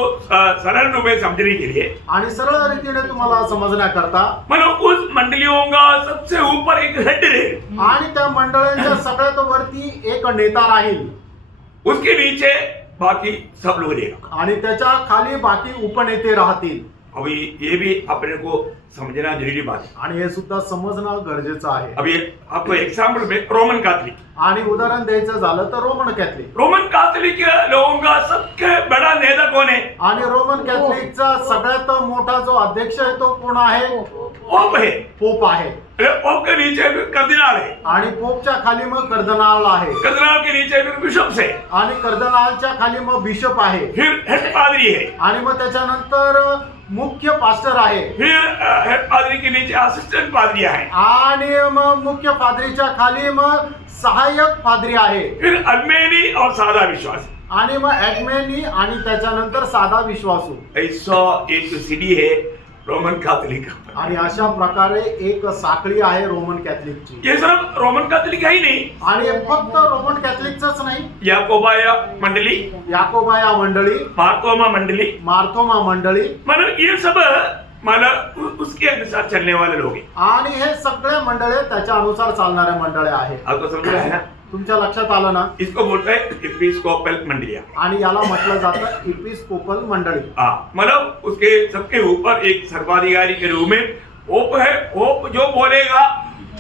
सरल रूप में समझने के लिए, आणि सरळ रीतीने तुम्हाला समजण्याकरता, मतलब उस मंडलियों का सबसे ऊपर एक हेड रहेगा, आणि त्या मंडळांच्या सगळ्यात वरती एक नेता राहील, उसके नीचे बाकी सब लोग रहेगा. आणि त्याच्या खाली बाकी उपनेते राहतील. अभी ये भी अपने को समझना जरूरी बात है. आणि हे सुद्धा समजणं गरजेचं आहे. अभी आपको एग्जाम्पल में रोमन कैथोलिक. आणि उदाहरण द्यायचं झालं तर रोमन कॅथलिक. रोमन कैथोलिक लोगों का सबसे बड़ा नेता कौन है? आणि रोमन कॅथलिकचा सगळ्यात मोठा जो अध्यक्ष आहे तो कोण आहे? पोप है. पोप आहे. पोप के नीचे फिर कर्दिनाल है, आणि पोपच्या खाली मग कर्दनाल आहे, कर्दिनाल के नीचे फिर बिशप्स है, आणि कर्दनालच्या खाली मग बिशप आहे, फिर हेड पादरी है, आणि मग त्याच्यानंतर मुख्य पास्टर आहे, फिर हेड पादरी के नीचे असिस्टेंट पादरी है, आणि मग मुख्य पादरीच्या खाली मग सहाय्यक पादरी आहे, फिर अल्मेनी और सादा विश्वास. आणि मग ऍडमेनी आणि त्याच्यानंतर साधा विश्वासू. ऐसा एक सीढ़ी है रोमन कैथोलिक. आणि अशा प्रकारे एक साखळी आहे रोमन कॅथलिकची. ये सिर्फ रोमन कैथोलिक ही नहीं, आणि फक्त रोमन कॅथलिकच नाही, याकोबाया मंडली, याकोबाया मंडळी, मार्तोमा मंडली, मार्थोमा मंडळी, मतलब ये सब मतलब उसके अनुसार चलने वाले लोग हैं. आणि हे सगळे मंडळे त्याच्या अनुसार चालणारे मंडळे आहेत. आपको समझ रहा है ना? तुमच्या लक्षात आलं ना? इसको बोलते हैं एपिस्कोपल मंडलिया. आणि याला म्हटलं जातं एपिस्कोपल मंडळी. हाँ, मतलब उसके सबके ऊपर एक सर्वाधिकारी के रूप में पोप है. पोप जो बोलेगा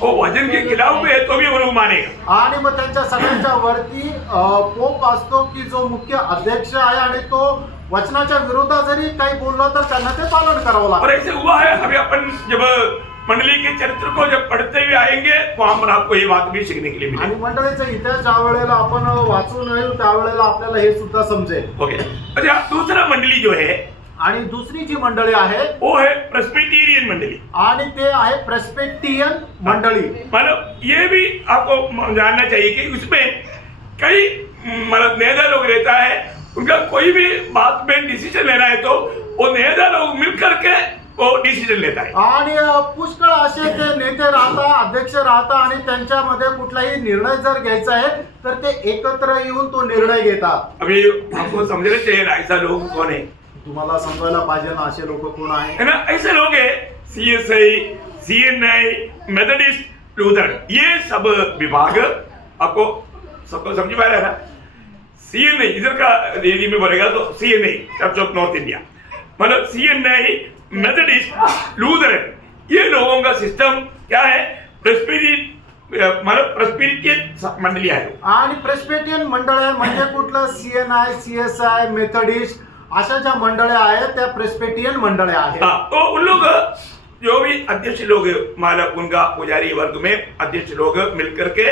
वो वचन के खिलाफ है तो भी वो लोग मानेगा. आणि मग त्यांच्या सगळ्यांच्या वरती पोप असतो की जो मुख्य अध्यक्ष आहे, आणि तो वचनाच्या विरोधात जरी काही बोलला तर त्यांना ते पालन करावं और लागतं. ऐसे हुआ है. अभी अपन जब मंडली के चरित्र को जब पढ़ते हुए आएंगे वहां पर आपको ये बात भी सीखने के लिए आणि मिलेगी. मंडळीचा इतिहास ज्या वेळेला आपण वाचून येईल त्यावेळेला आपल्याला हे सुद्धा समजेल. ओके. अच्छा, दूसरा मंडली जो है आणि दुसरी जी मंडळी आहे वो है प्रेस्बिटेरियन मंडली. आणि ते आहे प्रेस्बिटेरियन मंडळी. मतलब ये भी आपको जानना चाहिए कि उसमें कई मतलब नेता लोग रहता है, उनका कोई भी बात में डिसीजन लेना है तो वो नेता लोग मिल करके वो डिसीजन लेता है. आणि पुष्कळ असे ते नेते राहतात, अध्यक्ष राहतात, आणि त्यांच्यामध्ये कुठलाही निर्णय जर घ्यायचा आहे तर ते एकत्र येऊन तो निर्णय घेतात. अभी आपको समझना चाहिए ना ऐसा लोग कौन है. तुम्हाला समजायला पाहिजे ना असे लोक कोण आहे. है ना? ऐसे लोग है CSI, CNI, मेथोडिस्ट, लूथर, ये सब विभाग आपको सबको समझ पा रहा है ना. CNI इधर का दिल्ली में बोलेगा तो CNI church of north India, मतलब CNI, मेथोडिस्ट, लूथर, ये लोगों का सिस्टम क्या है? मतलब प्रेस्बिटेरियन मंडली आहे. आणि प्रेस्बिटेरियन मंडळ आहे म्हणजे कुठलं CNI, CSI, मेथोडिस्ट अशा ज्या मंडळ्या आहेत त्या प्रेस्बिटेरियन मंडळ्या आहेत. हाँ, तो उन लोग जो भी अध्यक्ष लोग मालक उनका पुजारी वर्ग में अध्यक्ष लोग मिलकर के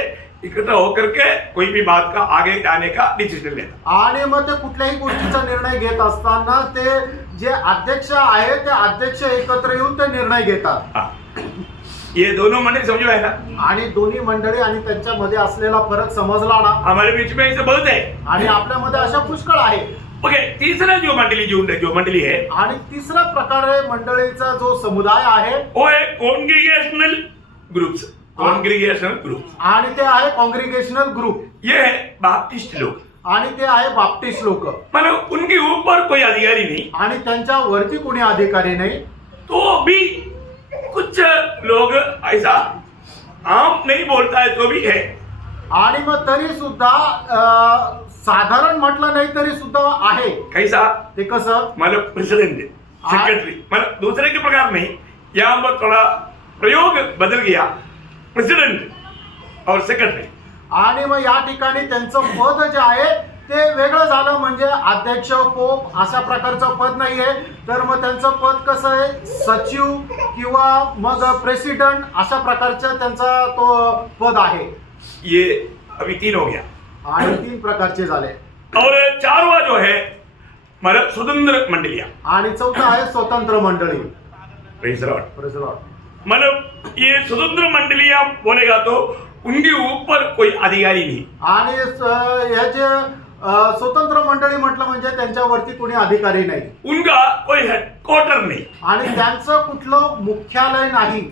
इकट्ठा होकर के कोई भी बात का आगे जाने का डिसीजन लेता. आणि मग ते कुठल्याही गोष्टीचा निर्णय घेत असताना ते जे अध्यक्ष आहेत ते अध्यक्ष एकत्र येऊन ते निर्णय घेतात. हाँ, ये दोनों मंडली समझ में है ना. आणि दोन्ही मंडळी आणि त्यांच्यामध्ये असलेला फरक समजला ना. हमारे बीच में ऐसे बहुत है. आणि आपल्यामध्ये अशा पुष्कळ आहे. ओके, तीसरा जो मंडली है आणि तिसरा प्रकारे मंडळीचा जो समुदाय आहे वो है कॉन्ग्रीगेशनल ग्रुप्स. कॉन्ग्रीगेशनल ग्रुप्स आणि ते आहे कॉन्ग्रिगेशनल ग्रुप. ये है बाप्टिस्ट लोग. आणि ते आहे बाप्टिस्ट लोक. मतलब उनके ऊपर कोई अधिकारी नहीं, आणि त्यांच्या वरती कोणी अधिकारी नाही. तो भी कुछ लोग ऐसा आम नहीं बोलता है तो भी है. आणि मग तरी सुद्धा साधारण म्हटलं नाही तरी सुद्धा आहे. कैसा ते कसं मतलब प्रेसिडेंट सेक्रेटरी, मतलब दूसरे के प्रकार नहीं. यहाँ पर थोड़ा प्रयोग बदल गया, प्रेसिडेंट और सेक्रेटरी. आणि मग या ठिकाणी त्यांचं पद जे आहे ते वेगळं झालं. म्हणजे अध्यक्ष पोप अशा प्रकारचं पद नाहीये, तर मग त्यांचं पद कसं आहे सचिव किंवा मग प्रेसिडेंट अशा प्रकारचं त्यांचा तो पद आहे. ये अभी 3 हो गया. आणि 3 प्रकारचे झाले. और 4वां जो है मतलब स्वतंत्र मंडलियां. आणि चौथा आहे स्वतंत्र मंडळी. Praise Lord. Praise Lord. मतलब ये स्वतंत्र मंडलियां बोलेगा तो उनके ऊपर कोई अधिकारी नहीं. आणि हे जे स्वतंत्र मंडळी म्हटलं म्हणजे त्यांच्यावरती कोणी अधिकारी नाही. उनका कोई हेडक्वार्टर नहीं. आणि त्यांचं कुठलं मुख्यालय नाही.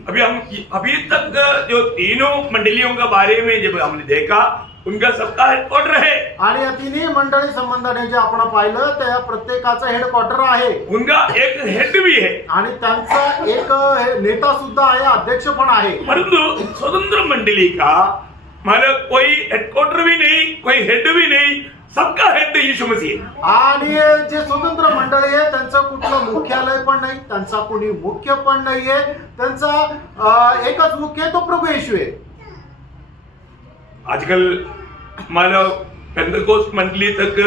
अभी तक जो तीनों मंडलियों के बारे में जब हमने देखा उनका सबका हेडक्वार्टर है. आणि या तिन्ही मंडळी संबंधाने जे आपण पाहिलं त्या प्रत्येकाचं हेडक्वार्टर आहे. उनका एक हेड भी है. आणि त्यांचा एक नेता सुद्धा आहे, अध्यक्ष पण आहे. परंतु स्वतंत्र मंडली का मतलब कोई हेडक्वार्टर भी नहीं, कोई हेड भी नहीं, सबका हेड यीशु मसीह. आणि जे स्वतंत्र मंडळी आहे त्यांचं कुठलं मुख्यालय पण नाही, त्यांचा कोणी मुख्य पण नाहीये. त्यांचा एकच मुख्य आहे, तो प्रभू येशू आहे. आजकल मानव पेंटेकोस्ट मंडली तक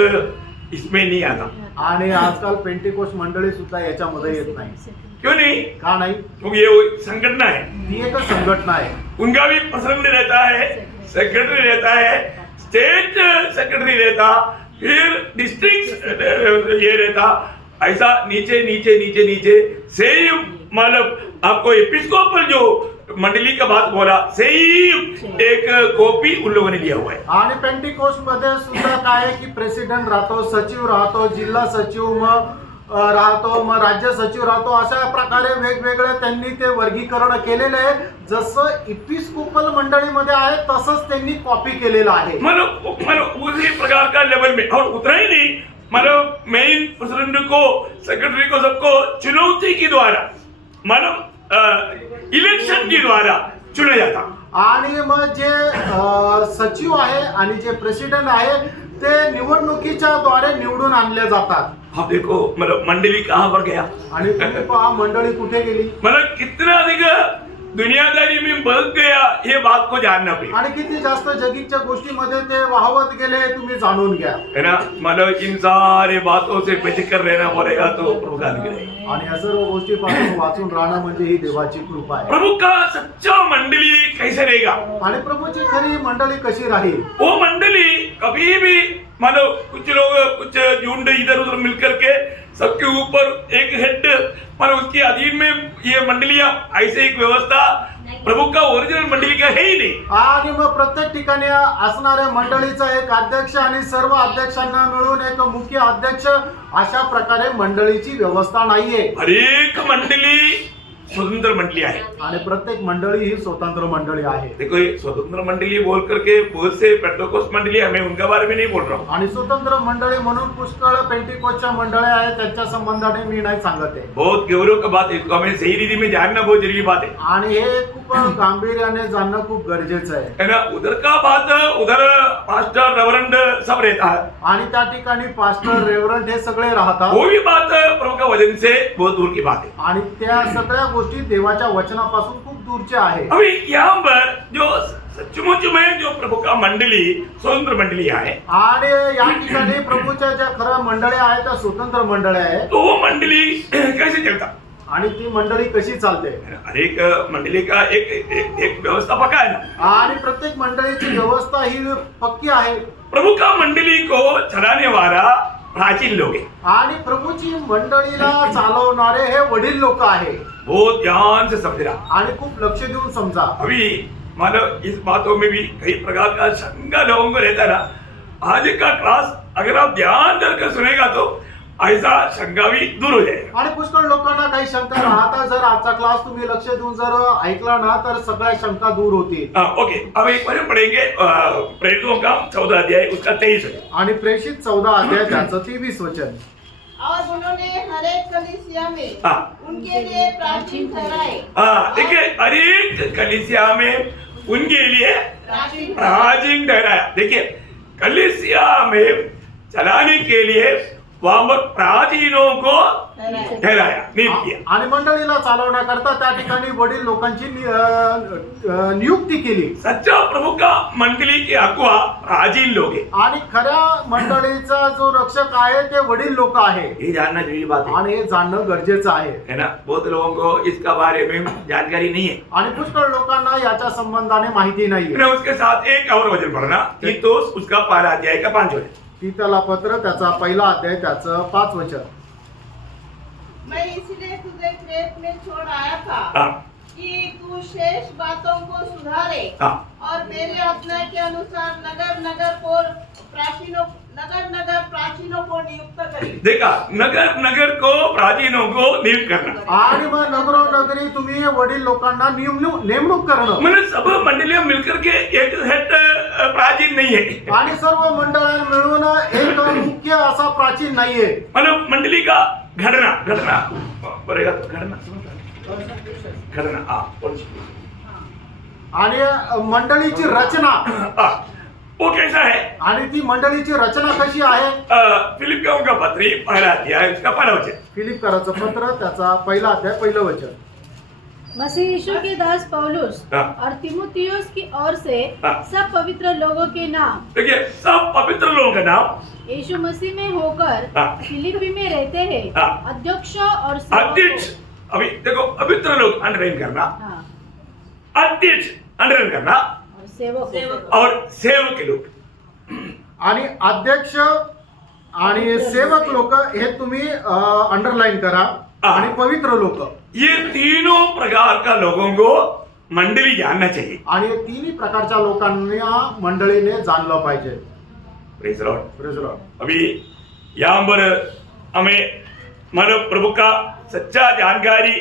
इसमें नहीं आता. आणि आजकाल पेंटिकोस्ट मंडळी सुद्धा याच्यामध्ये येत नाही. क्यों नहीं? का नाही? क्योंकि ये संगठन है. ती एक संघटना आहे. उनका भी प्रेसिडेंट रहता है, सेक्रेटरी रहता है, स्टेट सेक्रेटरी रहता, फिर डिस्ट्रिक्ट ये रहता. ऐसा नीचे नीचे नीचे नीचे सेम मतलब आपको एपिस्कोपल जो मंडली का बात बोला सेम एक कॉपी उन लोगों ने लिया हुआ है. आणि पेंटिकोस्ट मध्ये सुद्धा काय आहे की प्रेसिडेंट राहतो, सचिव राहतो, जिल्हा सचिव मग राहतो, मग राज्य सचिव राहतो. अशा प्रकारे वेगवेगळे त्यांनी ते वर्गीकरण केलेले आहे. जसं एपिस्कोपल मंडळीमध्ये आहे तसंच त्यांनी कॉपी केलेलं आहे. मतलब उसी प्रकार का लेवल में. और उतना ही नहीं, मतलब मेन प्रेसिडेंट को, सेक्रेटरी को, सबको चुनौती के द्वारा मतलब इलेक्शन के द्वारा चुना जाता. आणि मग जे सचिव आहे आणि जे प्रेसिडेंट आहे ते निवडणुकीच्या द्वारे निवडून आणले जातात. अब देखो मतलब मंडली कहाँ पर गया. आणि तुम्ही पहा मंडळी कुठे गेली. मतलब कितना अधिक दुनियादारी में बदल गया, ये बात को जानना पड़ेगा. आणि किती जास्त जगीच्या गोष्टीमध्ये ते वाहवत गेले तुम्ही जाणून घ्या. है ना. मतलब इन सारे बातों से बचकर रहना पड़ेगा तो प्रभु का अनुग्रह है. आणि या सर्व गोष्टीपासून वाचून राहणं म्हणजे ही देवाची कृपा आहे. प्रभु का सच्चा मंडली कैसे रहेगा. आणि प्रभूची खरी मंडळी कशी राहील. वो मंडली कभी भी मानो कुछ लोग कुछ झुंड इधर उधर मिलकर के सबके ऊपर एक हेड मानो उसके अधीन में ये मंडलियां ऐसे एक व्यवस्था प्रभु का ओरिजिनल मंडली का है ही नहीं. आणि मग प्रत्येक ठिकाणी असणाऱ्या मंडळीचा एक अध्यक्ष आणि सर्व अध्यक्षांना मिळून एक मुख्य अध्यक्ष अशा प्रकारे मंडळीची व्यवस्था नाहीये. हर एक मंडली स्वतंत्र मंडली है. आणि प्रत्येक मंडळी ही स्वतंत्र मंडळी आहे. देखो ये स्वतंत्र मंडली बोल करके बहुत से पेंटेकोस्ट मंडली हमें उनके बारे में नहीं बोल रहा हूँ. आणि स्वतंत्र मंडळी म्हणून पुष्कळ पेंटिकोस्टच्या मंडळ्या आहेत त्यांच्या संबंधाने मी नाही सांगत आहे. बहुत गौरव का बात है. इसको हमें सही रीति में जानना बहुत जरूरी बात है. आणि हे खूप गांभीर्याने जाणणं खूप गरजेचं आहे. है ना. उधर का बात उधर पास्टर रेवरेंड सब रहता है. आणि त्या ठिकाणी पास्टर रेवरंट हे सगळे राहतात. वो भी बात प्रभु का वचन से बहुत दूर की बात है. आणि त्या सगळ्या गोष्टी देवाच्या वचनापासून खूप दूरच्या आहे. अभी यहाँ पर जो सचमुच में जो प्रभु का मंडली स्वतंत्र मंडली आहे आणि या ठिकाणी प्रभूच्या ज्या खरं मंडळ्या आहेत त्या स्वतंत्र मंडळ्या आहेत तो वो मंडली कैसे चलता आणि ती मंडळी कशी चालते हर एक मंडली का एक व्यवस्थापक है ना आणि प्रत्येक मंडळीची व्यवस्था ही पक्की आहे प्रभु का मंडली को चलाने वाला प्राचीन लोग है आणि प्रभूची मंडळीला चालवणारे हे वडील लोक आहे बहुत ध्यान से समझ रहा आणि खूप लक्ष देऊन समजा अभी मानो इस बातों में भी कई प्रकार का शंका लोगों को रहता है ना आज का क्लास अगर आप ध्यान देकर सुनेगा तो ऐसा शंका भी दूर हो जाएगा आणि पुष्कळ लोकांना काही शंका राहतात जर आजचा क्लास तुम्ही लक्ष देऊन जर ऐकला ना तर सगळ्या शंका दूर होतील ओके अब एक बार पढ़ेंगे प्रेरितों का 14 अध्याय उसका 23 है आणि प्रेषित 14 अध्याय त्याचं 23 वचन और उन्होंने हर एक कलीसिया में हाँ। उनके लिए प्राचीन ठहराए देखिए हर एक कलीसिया में उनके लिए प्राचीन प्राचीन ठहराया देखिए कलीसिया में चलाने के लिए वहां पर प्राचीनों को ठहराए ठहराया नियुक्त किया आणि मंडळीला चालवण्याकरता त्या ठिकाणी वडील लोकांची नियुक्ती केली सच्चा प्रभु का मंडली के अगुआ प्राचीन लोग हैं आणि खऱ्या मंडळीचा जो रक्षक आहे ते वडील लोक आहे ये जानना जरूरी बात है आणि हे जाणणं गरजेचं आहे है ना बहुत लोगों को इसका बारे में जानकारी नहीं है आणि पुष्कळ लोकांना याच्या संबंधाने माहिती नाहीये मैंने उसके साथ एक और वचन पढ़ना तीतुस उसका पहला अध्याय का 5 वचन तीतला पत्र त्याचा पहिला अध्याय त्याचं 5 वचन मैं इसलिए तुझे क्रेत में छोड़ आया था हाँ कि तू शेष बातों को सुधारे हाँ और मेरे आज्ञा के अनुसार नगर नगर प्राचीनों को नियुक्त करे देखा नगर नगर को प्राचीनों को नियुक्त करना आणि मग नगरोनगरी तुम्ही वडील लोकांना नेमणूक करणं मैंने सब मंडलियां मिलकर के एक हेड प्राचीन नहीं है आणि सर्व मंडळांना मिळून एक मुख्य असा प्राचीन नाहीये मतलब मंडली का घटना घटना बरेगा तो घटना घटना आणि मंडळीची रचना वो कैसा है आणि ती मंडळीची रचना कशी आहे फिलिपियों का पत्री पहला अध्याय उसका पहला वचन फिलिपकराचं पत्र त्याचा पहिला अध्याय पहिलं वचन मसीह यीशु के दास पौलुस हाँ। और तिमुथियुस की ओर से हाँ। सब पवित्र लोगों के नाम देखिए सब पवित्र लोगों का नाम यीशु मसीह में होकर हाँ। फिलिपी में रहते हैं हाँ। अध्यक्ष और सेवकों। अध्यक्ष अभी देखो पवित्र लोग अंडरलाइन करना हाँ, अध्यक्ष अंडरलाइन करना और सेवक और सेवक के लोग आणि अध्यक्ष आणि सेवक लोक हे तुम्ही अंडरलाईन करा आणि पवित्र लोक ये तीनों प्रकार का लोगों को मंडली जानना चाहिए आणि या तिन्ही प्रकारच्या लोकांना मंडळीने जाणलं पाहिजे Praise the Lord. Praise the Lord. अभी यहाँ पर हमें मानव प्रभु का सच्चा जानकारी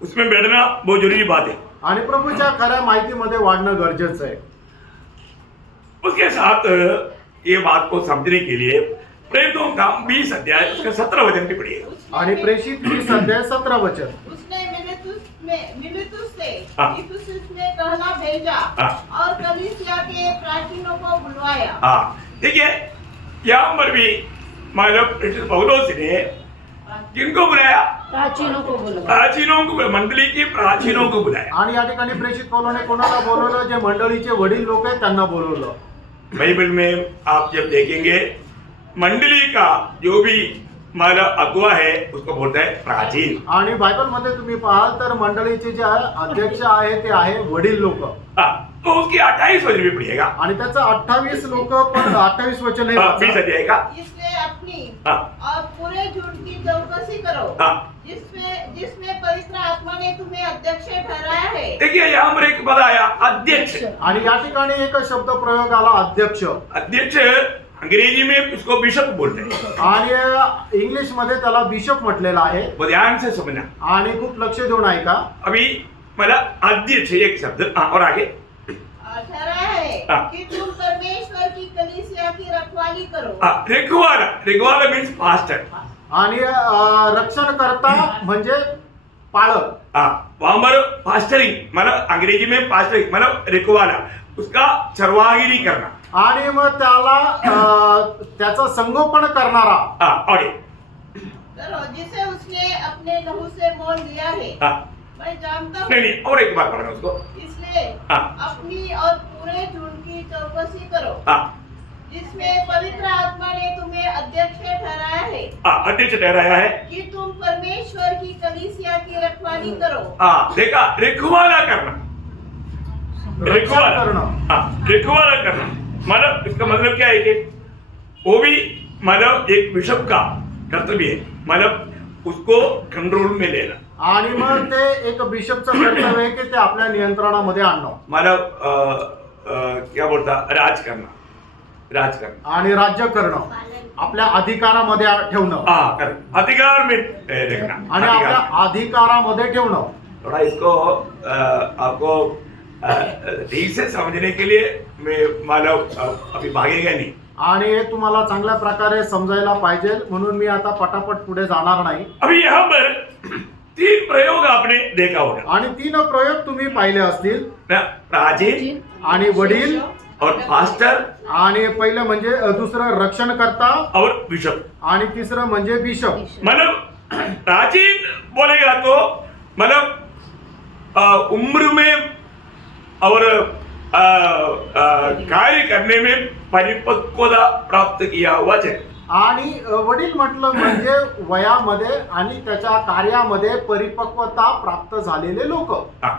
उसमें बैठना बहुत जरूरी बात है आणि प्रभूच्या खऱ्या माहितीमध्ये वाढणं गरजेचं आहे उसके साथ ये बात को समझने के लिए प्रेरितों का 20 अध्याय उसका 17 वचन भी पढ़िए आणि प्रेषित 20 अध्याय 17 वचन उसने मिलेतुस से हाँ। इफिसुस में कहना भेजा हाँ। और कलीसिया के प्राचीनों को बुलवाया हाँ देखिए यहाँ पर भी मानव प्रेरित पौलुस ने किनको बुलाया प्राचीनों को बोलो प्राचीनों को मंडली के प्राचीनों को बुलाया आणि या ठिकाणी प्रेषित पौलाने कोणाला बोलवलं जे मंडळीचे वडील लोक आहेत त्यांना बोलवलं बाइबल में आप जब देखेंगे मंडली का जो भी माला अगुआ है उसको बोलता है प्राचीन आणि बायबल मध्ये तुम्ही पाहाल तर मंडळीचे जे अध्यक्ष आहे ते आहे वडील लोक तो उसकी 28 वचन भी पढ़िएगा आणि त्याचं 28 लोक पण 28 वचन आहे 20 अध्याय का इसलिए अपनी हाँ। और पूरे झूठ की चौकसी करो हाँ। जिसमें पवित्र आत्मा ने तुम्हें अध्यक्ष ठहराया है देखिए यहाँ पर एक पद आया अध्यक्ष आणि या ठिकाणी एक शब्द प्रयोग आला अध्यक्ष अध्यक्ष अंग्रेजी में उसको बिशप बोलते हैं आणि इंग्लिश मध्ये त्याला बिशप म्हटलेलं आहे वो ध्यान से समझना आणि खूप लक्ष देऊन ऐका अभी मतलब अध्यक्ष एक शब्द और आगे ठहराया है हाँ। कि तुम परमेश्वर की कलीसिया की रखवाली करो रेगवाला मीन्स पास्टर आणि रक्षणकर्ता म्हणजे पाळक वहां पर पास्टरिंग मतलब अंग्रेजी में पास्टरिंग मतलब रेगवाला उसका चरवागिरी करना आणि मग त्याला त्याचं संगोपन करणारा और करो जिसे उसने अपने लहू से मोल लिया है मैं जानता हूँ नहीं और एक बार पढ़ना उसको इसलिए हाँ। अपनी और पूरे झुंड की चौकसी करो हाँ जिसमें पवित्र आत्मा ने तुम्हें अध्यक्ष ठहराया है हाँ, अध्यक्ष ठहराया है। कि तुम परमेश्वर की कलीसिया की रखवाली करो। हाँ देखा, रखवाला करना, रखवाला करणं. हाँ, रखवाला करना मतलब इसका मतलब क्या है कि वो भी मतलब एक बिशप का कर्तव्य है, मतलब उसको कंट्रोल में लेना, आणि मग ते एक बिशपचं कर्तव्य आहे की ते आपल्या नियंत्रणामध्ये आणणं मतलब क्या बोलता, राज करना, राज करना, आणि राज्य करणं, आपल्या अधिकारामध्ये ठेवणं हाँ कर अधिकार में रखना, आणि आपल्या अधिकार। अधिकारामध्ये ठेवणं. थोड़ा इसको आपको ठीक से समझने के लिए मैं मतलब अभी भागेगा नहीं। आणि हे तुम्हाला चांगल्या प्रकारे समजायला पाहिजे म्हणून मी आता पटापट पुढे जाणार नाही. अभी यहाँ पर 3 प्रयोग आपने देखा होगा आणि 3 प्रयोग तुम्ही पाहिले असतील. ना, प्राचीन आणि वडील और पास्टर आणि पहिलं म्हणजे दुसरं रक्षणकर्ता और बिशप। आणि तिसरं म्हणजे बिशप. मतलब प्राचीन बोलेगा तो मतलब उम्र में और कार्य करने में परिपक्वता प्राप्त किया हुआ है। आणि वडील म्हटलं म्हणजे वयामध्ये आणि त्याच्या कार्यामध्ये परिपक्वता प्राप्त झालेले लोक. हाँ,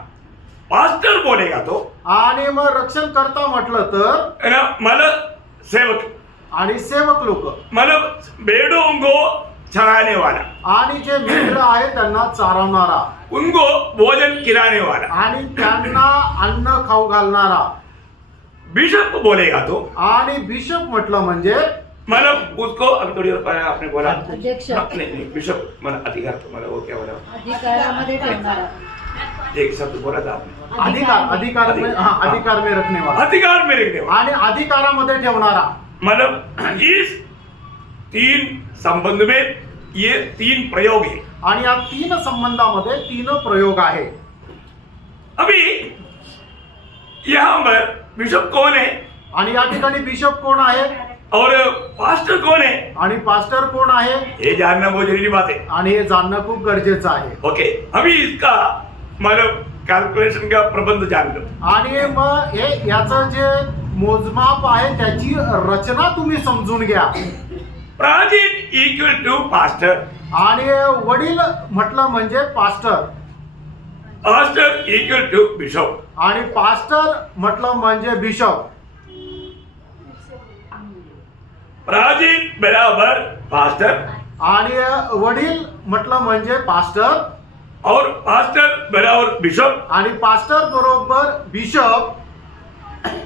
पास्टर बोलेगा तो आणि मग रक्षणकर्ता म्हटलं तर है ना, मतलब सेवक, आणि सेवक लोक, मतलब भेड़ों को चराने वाला, आणि जे मित्र आहे त्यांना चारवणारा, उनको भोजन खिलाने वाला। आणि त्यांना अन्न खाऊ घालणारा. बिशप बोलेगा तो आणि बिशप म्हटलं म्हणजे मतलब उसको अभी थोड़ी देर पहले आपने बोला अध्यक्ष. हाँ, नहीं बिशप मतलब अधिकार तो मतलब वो क्या बोला, अधिकारामध्ये ठेवणारा. एक शब्द बोला था आपने, अधिकार में, हाँ, अधिकार में रखने वाला अधिकार में रखने वाला। आणि अधिकारामध्ये ठेवणारा. मतलब इस 3 संबंध में ये 3 प्रयोग है। आणि या 3 संबंधामध्ये 3 प्रयोग आहे. अभी यहाँ पर बिशप कौन है आणि या ठिकाणी बिशप कोण आहे और पास्टर कौन है, आणि पास्टर कोण आहे ये जानना बहुत जरूरी बात है। आणि हे जाणणं खूप गरजेचं आहे. ओके, अभी इसका मतलब कैलकुलेशन का प्रबंध जान लो। आणि मग हे याचं जे मोजमाप आहे त्याची रचना तुम्ही समजून घ्या. प्राचीन इक्वल टू पास्टर, आणि वडील म्हटलं म्हणजे pastor, pastor equal to bishop, आणि पास्टर म्हटलं म्हणजे बिशप. प्राचीन बराबर पास्टर आणि वडील म्हटलं म्हणजे पास्टर, और पास्टर बराबर बिशप। आणि पास्टर बरोबर बिशप.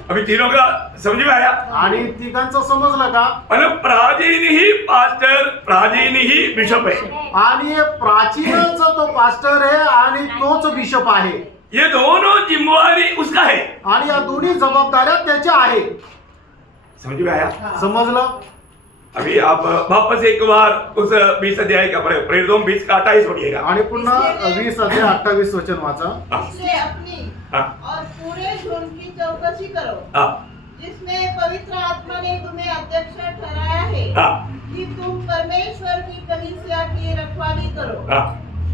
अभी तीनों का समझ में आया? आणि तिघांचं समजलं का? मतलब प्राचीन ही पास्टर, प्राचीन ही बिशप है। आणि प्राचीनच तो पास्टर आहे आणि तोच बिशप आहे. ये दोनों जिम्मेवारी उसका है। आणि या दोन्ही जबाबदाऱ्या त्याच्या आहे. समझ में आया? समजलं? अभी आप वापस एक बार उस 20 अध्याय का प्रेरितों 20 का 28 पढ़िएगा। आणि पुन्हा 20:28 वचन वाचा. इसलिए अपनी हाँ और पूरे झुंड की चौकसी करो हाँ जिसमें पवित्र आत्मा ने तुम्हें अध्यक्ष ठहराया है हाँ कि तुम परमेश्वर की कलीसिया की रखवाली करो हाँ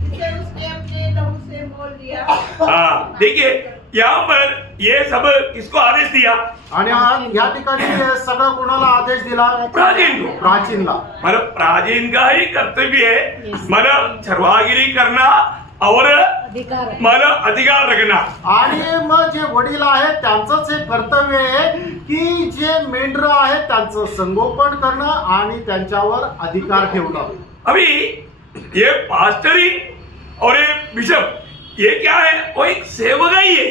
जिसे उसने अपने लहू से मोल लिया। हाँ, देखिए यहाँ पर ये सब किसको आदेश दिया? आणि या ठिकाणी हे सगळं कोणाला आदेश दिला? प्राचीन को। प्राचीनला. मतलब प्राचीन का ही कर्तव्य है Yes. मतलब चरवागिरी करना और अधिकार आहे. मतलब अधिकार रखना। आणि मग जे वडील आहेत त्यांचंच हे कर्तव्य आहे की जे मेंढर आहेत त्यांचं संगोपन करणं आणि त्यांच्यावर अधिकार ठेवणं. अभी ये पास्टरिंग और ये बिशप ये क्या है? वो एक सेवकाई है।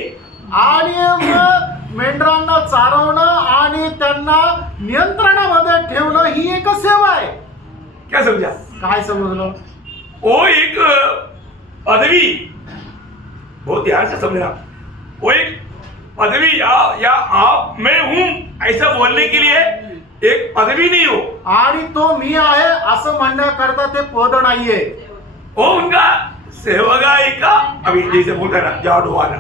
आणि मग मेंढरांना चारवणं आणि त्यांना नियंत्रणामध्ये ठेवणं ही एक सेवा आहे. क्या समझा? काय समजलं? वो एक पदवी, बहुत ध्यान से समझना, वो एक पदवी या आप मैं हूं ऐसा बोलने के लिए एक पदवी नहीं हो, आणि तो मी आहे असं म्हणण्याकरता ते पद नाहीये. वो उनका सेवकाई का। अभी जैसे बोलता है ना झाड़ू वाला,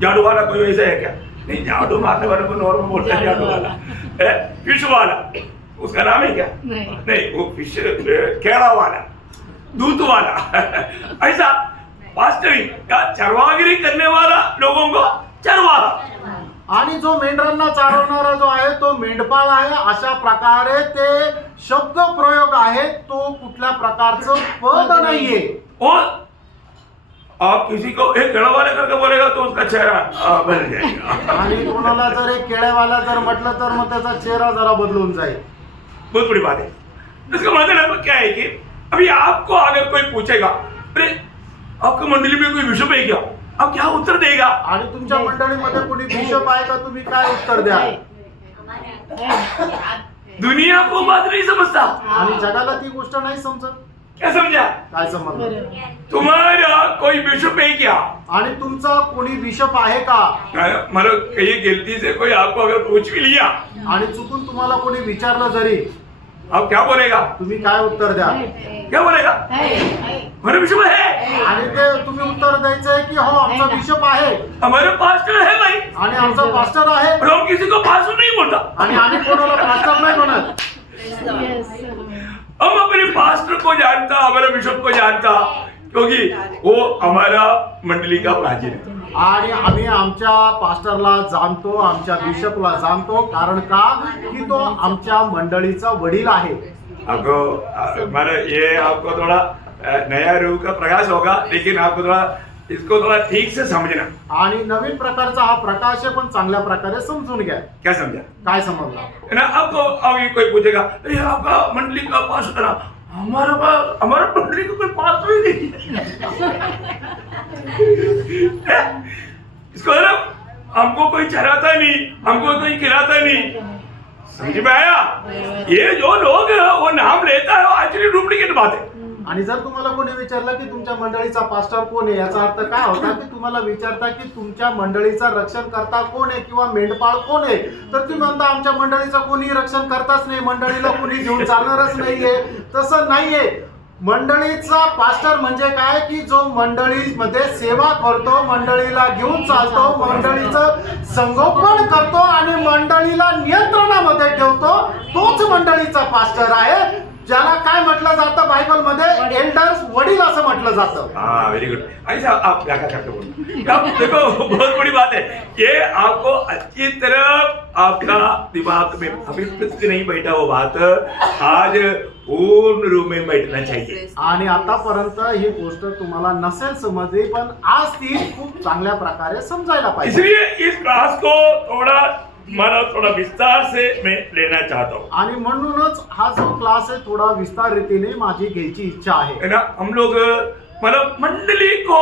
झाड़ू वाला कोई वैसा है क्या? नहीं, झाड़ू मारने वाले को नॉर्मल बोलते हैं झाड़ू वाला। फिश वाला उसका नाम है क्या? नहीं, वो फिश केड़ा वाला, दूध वाला ऐसा पास्टरिंग या चरवागिरी करने वाला लोगों को चरवाहा। आणि जो मेंढरांना चारवणारा जो आहे तो मेंढपाळ आहे. अशा प्रकारे ते शब्द प्रयोग आहे, तो कुठल्या प्रकारचं पद नाहीये. और आप किसी को एक गड़वाले करके बोलेगा तो उसका चेहरा बदल जाएगा. आणि कोणाला जर एक केळेवाला जर म्हटलं तर मग त्याचा चेहरा जरा बदलून जाईल. बहुत बड़ी बात है. इसका मतलब क्या है कि अभी आपको अगर कोई पूछेगा अरे आपकी मंडली में कोई बिशप है क्या, आप क्या उत्तर देगा? आणि तुमच्या मंडळीमध्ये कोणी बिशप आहे का, तुम्ही काय उत्तर द्या? दुनिया को बात नहीं समझता. आणि जगाला ती गोष्ट नाही समजत. क्या समझा? काय समजलं? तुम्हारा कोई बिशप है क्या? आणि तुमचा कोणी बिशप आहे का? मतलब कहीं गलती से कोई आपको अगर पूछ भी लिया, आणि चुकून तुम्हाला कोणी विचारलं जरी, आप क्या बोलेगा? तुम्ही काय उत्तर द्या? क्या बोलेगा? हमारा बिशप है. आणि ते तुम्ही उत्तर द्यायचंय की हो आमचा बिशप आहे हमारे पास्टर है भाई. आणि आमचा पास्टर आहे. और हम किसी को पास्टर नहीं बोलता. आणि आम्ही कोणाला पास्टर नाही म्हणत. हम अपने पास्टर को जानता, हमारे बिशप को जानता, क्योंकि वो हमारा मंडली का प्राचीन है. आणि आम्ही आमच्या पास्टरला जाणतो, आमच्या बिशपला जाणतो. कारण का की तो आमच्या मंडळीचा वडील आहे. आपको मारे ये आपको थोड़ा नया रूप का प्रकाश होगा, लेकिन आपको थोड़ा इसको थोड़ा ठीक से समझना. आणि नवीन प्रकारचा हा प्रकाश आहे, पण चांगल्या प्रकारे समजून घ्या. क्या समझा? काय समजला? है ना. आपको अभी कोई पूछेगा अरे आपका मंडली का पास्टर है, हमारा मंडली का कोई पास्टर ही नहीं है. इसको ना हमको कोई चराता नहीं, हमको कोई खिलाता नहीं. समझ में आया? ये जो लोग वो नाम लेता है वो एक्चुअली डुप्लीकेट बात है. आणि जर तुम्हाला कोणी विचारलं की तुमच्या मंडळीचा पास्टर कोण आहे, याचा अर्थ काय होता की तुम्हाला विचारता की तुमच्या मंडळीचा रक्षण करता कोण आहे किंवा मेंढपाळ कोण आहे, तर तुम्ही म्हणता आमच्या मंडळीचा कोणी रक्षण करताच नाही, मंडळीला कोणी घेऊन चालणारच नाहीये. तसं नाहीये. मंडळीचा पास्टर म्हणजे काय की जो मंडळीमध्ये सेवा करतो, मंडळीला घेऊन चालतो, मंडळीचं संगोपन करतो आणि मंडळीला नियंत्रणामध्ये ठेवतो, तोच मंडळीचा पास्टर आहे. ज्याला काय म्हटलं जातं बायबल मध्ये, एल्डर्स, वडील असं म्हटलं जातं. हाँ वेरी गुड. ऐसा आप क्या क्या करते बोलो. आप देखो बहुत बड़ी बात है. ये आपको अच्छी तरह आपका दिमाग में अभी तक नहीं बैठा वो बात आज पूर्ण रूप में बैठना चाहिए. आणि आतापर्यंत ही गोष्ट तुम्हाला नसेल समजली, पण आज ती खूप चांगल्या प्रकारे समजायला पाहिजे. इसलिए इस क्लास को थोड़ा विस्तार से मैं लेना चाहता हूँ. आणि म्हणूनच हा जो क्लास आहे थोडा विस्तार रीतीने माझी घ्यायची इच्छा आहे. है ना. हम लोग मतलब मंडली को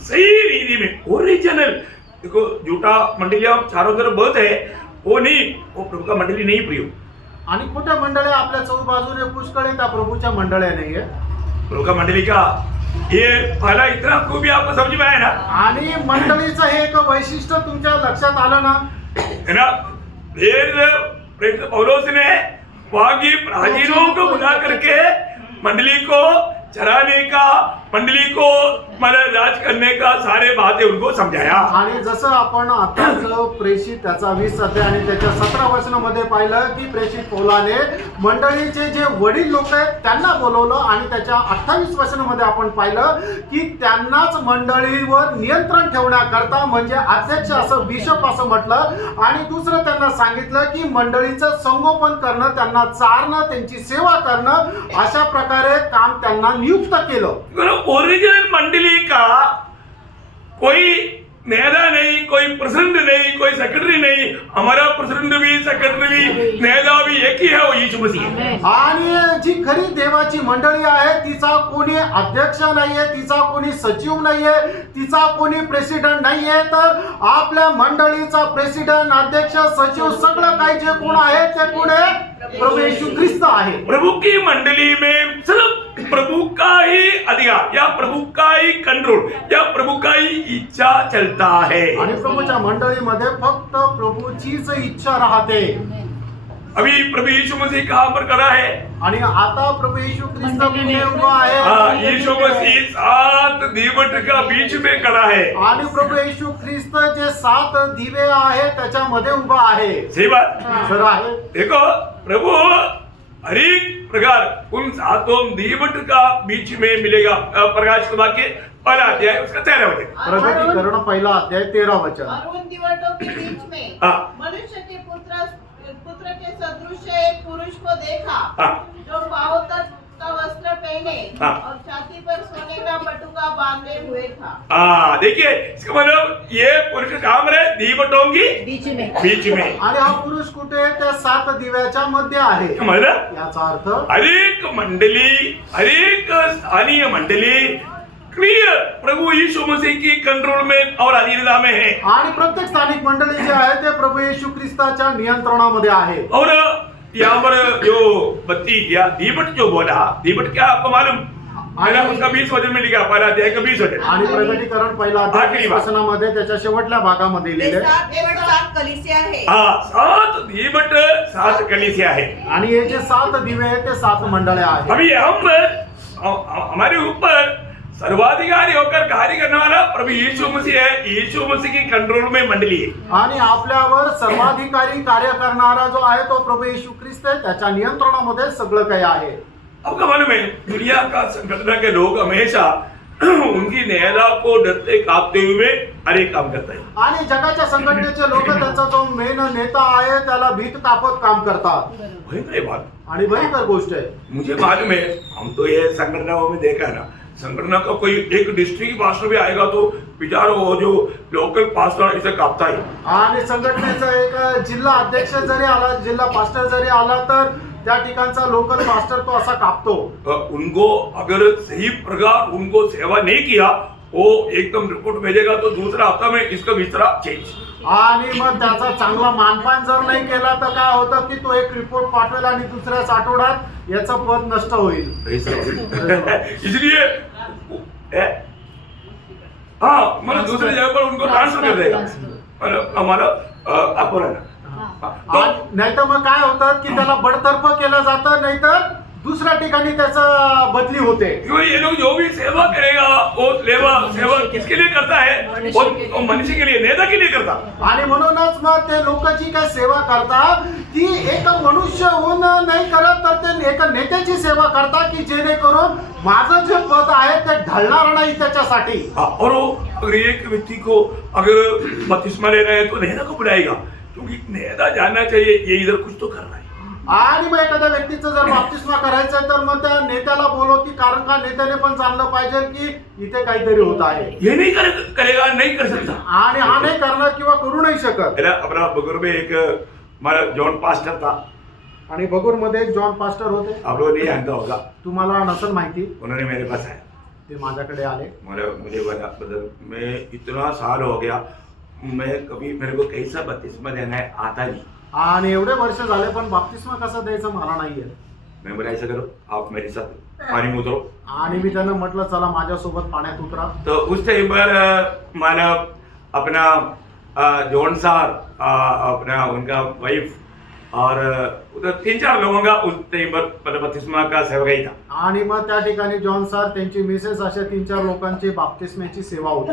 सही रीति में ओरिजिनल, देखो झूठा मंडलियां चारों तरफ बहुत है, वो नहीं, वो प्रभु का मंडली नहीं प्रियो. आणि खोट्या मंडळ्या आपल्या चौबाजूने पुष्कळ त्या प्रभूच्या मंडळ्या नाहीये. प्रभु का मंडली का ये पहला इतना खूबी आपको समझ में आया ना. आणि मंडळीचं हे एक वैशिष्ट्य तुमच्या लक्षात आलं ना. है ना. फिर पौलोस ने वहां की प्राचीनों को बुला करके मंडली को चराने का, मंडली को मतलब राज करने का सारे बातें उनको समझाया. आणि जसं आपण आताच प्रेषित त्याचा 20 अध्याय आणि त्याच्या 17 वचनामध्ये पाहिलं की प्रेषित पौलाने मंडळीचे जे वडील लोक आहेत त्यांना बोलवलं, आणि त्याच्या 28 वचनामध्ये आपण पाहिलं की त्यांनाच मंडळीवर नियंत्रण ठेवण्याकरता म्हणजे अध्यक्ष असं, बिशप असं म्हटलं. आणि दुसरं त्यांना सांगितलं की मंडळीचं संगोपन करणं, त्यांना चारणं, त्यांची सेवा करणं, अशा प्रकारे काम त्यांना नियुक्त केलं. ओरिजिनल मंडली का कोई नेता नहीं, कोई प्रेसिडेंट नहीं, कोई सेक्रेटरी नहीं. हमारा प्रेसिडेंट भी, सेक्रेटरी भी, नेता भी एक ही है, वो यीशु मसीह है. आणि जी खरी देवाची मंडळी आहे तिचा कोणी अध्यक्ष नाहीये, तिचा कोणी सचिव नाहीये, तिचा कोणी प्रेसिडेंट नाहीये, तर आपल्या मंडळीचा प्रेसिडेंट, अध्यक्ष, सचिव सगळं काही जे कोण आहे ते कोण आहे? प्रभू येशू ख्रिस्त आहे. प्रभु की मंडली में सिर्फ प्रभु का ही अधिकार या प्रभु का ही कंट्रोल या प्रभु का ही इच्छा चलता है. आणि प्रभूच्या मंडळीमध्ये फक्त प्रभूचीच इच्छा राहते. अभी प्रभु यीशु मसीह कहाँ पर खड़ा है? आणि आता प्रभू येशू ख्रिस्त पुढे उभा आहे. हाँ, यीशु मसीह 7 दीवट का बीच में खड़ा है. आणि प्रभू येशू ख्रिस्त जे 7 दिवे आहे त्याच्यामध्ये उभा आहे. सही बात. खरं आहे. देखो प्रभु हर एक प्रकार उन सातों दीवट का बीच में मिलेगा। प्रकाशित वाक्य पहला अध्याय उसका 13 वचन। प्रगटीकरण पहिला अध्याय 13 वचन। और उन दीवटों के बीच में हाँ। मनुष्य के पुत्र के सदृश एक पुरुष को देखा, हाँ। जो पांव तक का वस्त्र पहने हाँ। और छाती पर सोने का बटुका बांधे हुए था। देखिए इसका मतलब ये पुरुष काम रहे दीवटों की बीच में। आणि हा पुरुष कुठे आहे? त्या 7 दिव्याच्या मध्ये आहे। मतलब याचा अर्थ हरेक मंडली, हरेक स्थानीय मंडली क्लियर प्रभु यीशु मसीह की कंट्रोल में और अधीनता में है। आणि प्रत्येक स्थानिक मंडळी जे आहे ते प्रभू येशू ख्रिस्ताच्या नियंत्रणामध्ये आहे। और यहाँ पर जो बत्ती या दीवट जो बोला, दीवट क्या आपको मालूम? मैंने उसका 20 वचन में लिखा, पहला अध्याय का 20 वचन। आणि प्रगटीकरण पहिला अध्याय वचनामध्ये त्याच्या शेवटल्या भागामध्ये ते लिहिले 7 दीवट 7 कलिसिया आहे। 7 दीवट 7 कलीसिया है। आणि हे जे 7 दिवे आहेत ते 7 मंडळे आहेत। अभी हमारे ऊपर सर्वाधिकारी होकर कार्य करने वाला प्रभु यीशु मसीह है। यीशु मसीह की कंट्रोल में मंडली है। आणि आपल्यावर सर्वाधिकारी कार्य करणारा जो आहे तो प्रभु येशू ख्रिस्त आहे, त्याच्या नियंत्रणामध्ये सगळं काही आहे। आपको मालूम है दुनिया का संगठन के लोग हमेशा उनकी नेता को डरते कांपते हुए हर एक काम करता है। आणि जगाच्या संघटनेचे लोक त्यांचा जो मेन नेता आहे त्याला भीत कापत काम करतात। भयंकर बात। आणि भयंकर गोष्ट आहे। मुझे मालूम है, हम तो ये संगठनों में देखा ना, संगठन का कोई एक डिस्ट्रिक्ट पास्टर भी आएगा तो बेचारा वो जो लोकल पास्टर इसे कापता है। आणि संघटनेचा एक जिल्हा अध्यक्ष जरी आला, जिल्हा पास्टर जरी आला तर त्या ठिकाणचा लोकल पास्टर तो असा कापतो। उनको अगर सही प्रकार उनको सेवा नहीं किया, वो एकदम रिपोर्ट भेजेगा तो दूसरा हफ्ता में इसका विस्तरा चेंज। आणि मग त्याचा चांगला मानपान जर नाही केला तर काय होतं की तो एक रिपोर्ट पाठवेल आणि दुसऱ्याच आठवड्यात याचं पद नष्ट होईल। इसलिए हाँ मतलब दूसरे जगह पर उनको ट्रांसफर कर देगा। मतलब हमारा आपको नाही तर मग काय होतं की त्याला बडतर्फ केलं जातं, नाही तर दुसऱ्या ठिकाणी त्याचं बदली होते। ये लोग जो भी सेवा करेगा वो सेवा किसके लिए करता है? वो मनुष्य के लिए, नेता के लिए करता। आणि म्हणूनच मग ते लोक जी काय सेवा करतात ती एक मनुष्य होऊन नाही करत, तर ते एका नेत्याची सेवा करतात की जेणेकरून माझं जे पद आहे ते ढळणार नाही त्याच्यासाठी। और अगर एक व्यक्ति को अगर बपतिस्मा ले रहे हैं तो नेता को बुलाएगा, क्योंकि नेता जानना चाहिए ये इधर कुछ तो कर रहा है। आणि मग एखाद्या व्यक्तीचं जर बाप्तिस्मा करायचं तर मग त्या नेत्याला बोलवती, कारण का नेत्याने पण जाणलं पाहिजे की इथे काहीतरी होत आहे। ये नहीं करेगा, नहीं कर सकता। आणि हा नाही करणार किंवा करू नाही शकत। अपना बगुर में एक हमारा जॉन पास्टर था। आणि बगुर मध्ये एक जॉन पास्टर होते, आप लोगों ने जानता होगा। तुम्हाला नसेल माहिती। उन्होंने मेरे पास आया, ते माझ्याकडे आले। मुझे बता मैं इतना साल हो गया, मैं कभी मेरे को कैसा बपतिस्मा देना है आता नहीं। आणि एवढे वर्ष झाले पण बाप्तिस्मा कसं द्यायचं मला नाहीये। मैं बोला ऐसा करो, आप मेरे साथ पानी में उतरो। आणि मी त्यांना म्हटलं चला माझ्यासोबत पाण्यात उतरा। तो उस टाइम पर माना अपना जॉन सार अपना उनका वाइफ और उधर 3-4 लोगों का उस टाइम पर बपतिस्मा का सेवकाई था। आणि मग त्या ठिकाणी जॉन सर त्यांची मिसेस अशा 3-4 लोकांची बाप्तिस्म्याची सेवा होती।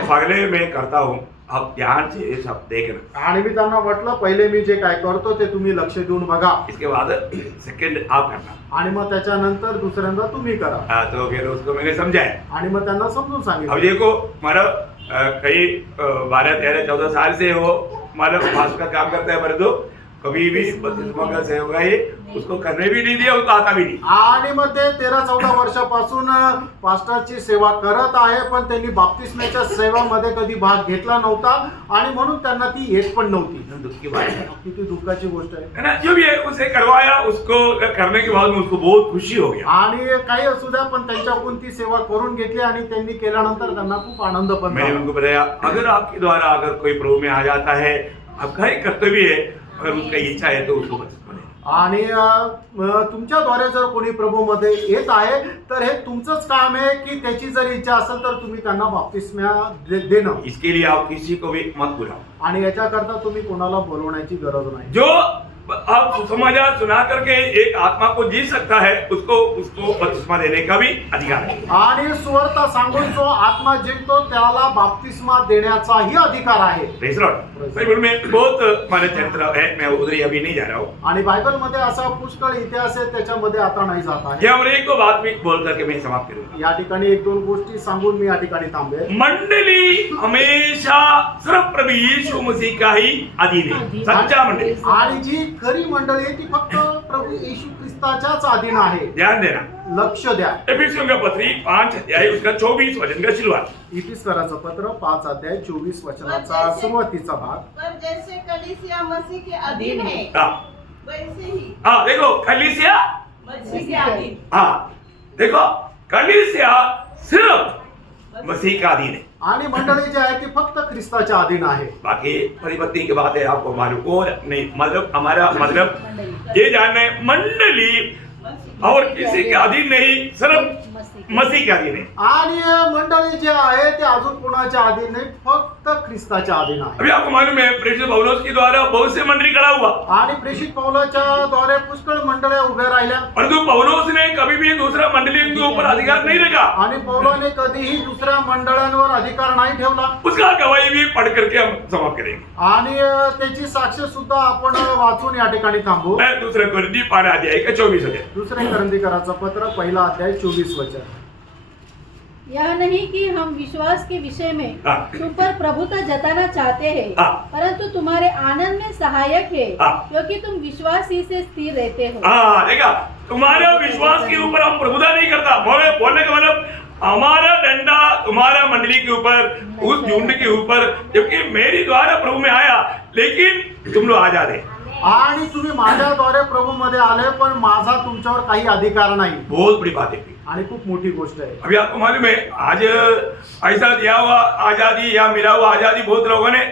पहले मैं करता हूँ, आप ध्यान से सब देखना। आणि मी त्यांना म्हटलं पहिले मी जे काय करतो ते तुम्ही लक्ष देऊन बघा, इसके बाद सेकंड आप करना। आणि मग त्याच्यानंतर दुसऱ्यांदा तुम्ही करा। तो फिर उसको मैंने समझाया। आणि मग त्यांना समजून अब सांगितलं। देखो हमारा कई 12-13-14 साल से वो हमारा पास का काम करता है, मर्दो कभी भी बपतिस्मा का सेवकाई उसको करने भी नहीं दिया, उसको आता भी नहीं। आणि मग ते 13-14 वर्षापासून पास्टरची सेवा करत आहे, पण त्यांनी बाप्तिस्म्याच्या सेवामध्ये कधी भाग घेतला नव्हता आणि म्हणून त्यांना ती येत पण नव्हती। दुख की बात है किती दुःखाची गोष्ट आहे ना। जो भी है उसे करवाया, उसको करने के बाद में उसको बहुत खुशी हो गया। आणि काही असू द्या पण त्यांच्याकडून ती सेवा करून घेतली आणि त्यांनी केल्यानंतर त्यांना खूप आनंद पण मैंने झाला। उनको बताया अगर आपके द्वारा अगर कोई प्रभु में आ जाता है, आपका एक कर्तव्य है, अगर उसका इच्छा है तो उसको बपतिस्मा देना। आणि तुमच्याद्वारे जर कोणी प्रभू मध्ये येत आहे तर हे तुमचंच काम आहे की त्याची जर इच्छा असेल तर तुम्ही त्यांना बाप्तिस्मा देणं। इसके लिए आप किसी को भी मत बुलाओ। आणि याच्याकरता तुम्ही कोणाला बोलवण्याची गरज नाही। जो आप सुसमाचार सुना करके एक आत्मा को जी सकता है, उसको बपतिस्मा देने का भी अधिकार है। आणि सुवार्ता सांगून जो आत्मा जिंकतो त्याला बाप्तिस्मा देण्याचाही अधिकार आहे. Praise Lord. बाइबल में बहुत माने चरित्र है, मैं उधर अभी नहीं जा रहा हूँ। आणि बायबल मध्ये असा पुष्कळ इतिहास आहे, त्याच्यामध्ये आता नाही जात आहे. यहाँ पर एक दो बात भी बोल करके मैं समाप्त करूंगा। या ठिकाणी एक दोन गोष्टी सांगून मी या ठिकाणी थांबेल. मंडली हमेशा सिर्फ प्रभु यीशु मसीह का ही अधीन है, सच्चा मंडली। आणि जी खरी मंडळी आहे ती फक्त प्रभू येशू ख्रिस्ताच्याच अधीन आहे. ध्यान देना, लक्ष द्या. एफिसियों का पत्री 5 अध्याय उसका 24 वचन का शुरुआत। इफिसकराचं पत्र 5 अध्याय 24 वचनाचा सुरुवातीचा भाग. पर जैसे कलीसिया मसीह के अधीन है हाँ वैसे ही हाँ, देखो कलीसिया, मसीह के अधीन हाँ देखो कलीसिया सिर्फ मसीह का अधीन है, आणि मंडळी जी आहे ती फक्त ख्रिस्ताच्या अधीन आहे. बाकी परिपत्ति की बात है आपको मालूम और नहीं। मतलब हमारा मतलब ये जानना है मंडली और किसी के अधीन नहीं, सिर्फ मसीह के अधीन है। आणि मंडळी जे आहे ते अजून कोणाच्या अधीन नाही, फक्त ख्रिस्ताच्या अधीन आहे. अभी आपको मालूम है प्रेषित पौलुस के द्वारा बहुत से मंडली खड़ा हुआ, आणि प्रेषित पौलाच्या द्वारे पुष्कळ मंडळ्या उभ्या राहिल्या. परंतु पौलुस ने कभी भी दूसरा मंडली के ऊपर अधिकार नहीं रखा। आणि पौलाने कधीही दुसऱ्या मंडळांवर अधिकार नाही ठेवला. उसका गवाही भी पढ़ करके हम समाप्त करेंगे। आणि त्याची साक्ष सुद्धा आपण वाचून या ठिकाणी थांबू. मैं दूसरे कोरिन्थी 5 अध्याय का 24 वचन। दुसरे करंदीकराचं पत्र 1 अध्याय 24 वचन. यह नहीं कि हम विश्वास के विषय में हाँ। तुम पर प्रभुता जताना चाहते हैं, हाँ। परंतु तुम्हारे आनंद में सहायक है, हाँ। क्योंकि तुम विश्वास ही से स्थिर रहते हो। हाँ देखा, तुम्हारा विश्वास के ऊपर हम प्रभुता नहीं करता। बोलने का मतलब हमारा डंडा तुम्हारा मंडली के ऊपर, उस झुंड के ऊपर, जबकि मेरी द्वारा प्रभु में आया, लेकिन तुम लोग आजाद है। आणि तुम्ही माझ्याद्वारे प्रभू मध्ये आले, पण माझा तुमच्यावर काही अधिकार नाही. बहुत बड़ी बात है। आणि खूप मोठी गोष्ट आहे. अभी आपको मालूम है आज ऐसा दिया हुआ आजादी या मिला हुआ आजादी बहुत लोगों ने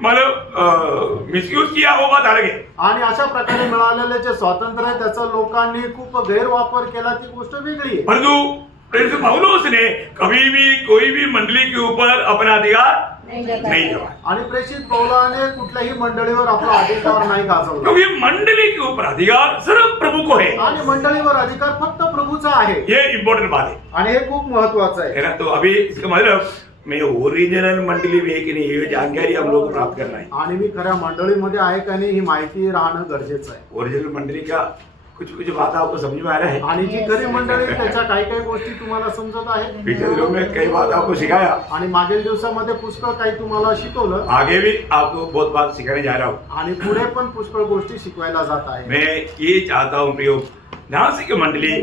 मतलब मिसयूज किया, वो बात अलग है। आणि अशा प्रकारे मिळालेले जे स्वातंत्र्य आहे त्याचा लोकांनी खूप गैरवापर केला, ती गोष्ट वेगळी आहे. परंतु प्रेषित पौलुस ने कभी भी कोई भी मंडली के ऊपर अपना अधिकार नहीं जमा, आणि प्रेषित पौलाने कुठल्याही मंडळीवर आपला अधिकार नाही गाजवला. क्योंकि मंडली के ऊपर अधिकार सिर्फ प्रभु को है। आणि मंडळीवर अधिकार फक्त प्रभूचा आहे. ये इम्पोर्टेंट बात है, आणि हे खूप महत्वाचं आहे. है ना। तो अभी इसका मतलब मैं ओरिजिनल मंडली में है कि नहीं, ये जानकारी हम लोग को प्राप्त करना है। आणि मी खऱ्या मंडळीमध्ये आहे का नाही ही माहिती राहणं गरजेचं आहे. ओरिजिनल मंडली का कुछ बात आपको समझ में आ रहा है। आणि जी खरी मंडळी आहे, त्याच्या काही काही गोष्टी तुम्हाला समजत आहे. पिछले दिनों में कई बात आपको सिखाया, आणि मागील दिवसामध्ये पुष्कळ काही तुम्हाला शिकवलं. आगे भी आपको बहुत बात सिखाने जा रहा हूँ। आणि पुढे पण पुष्कळ गोष्टी शिकवायला जात आहे. मैं ये चाहता हूँ प्रियो, नासिक मंडली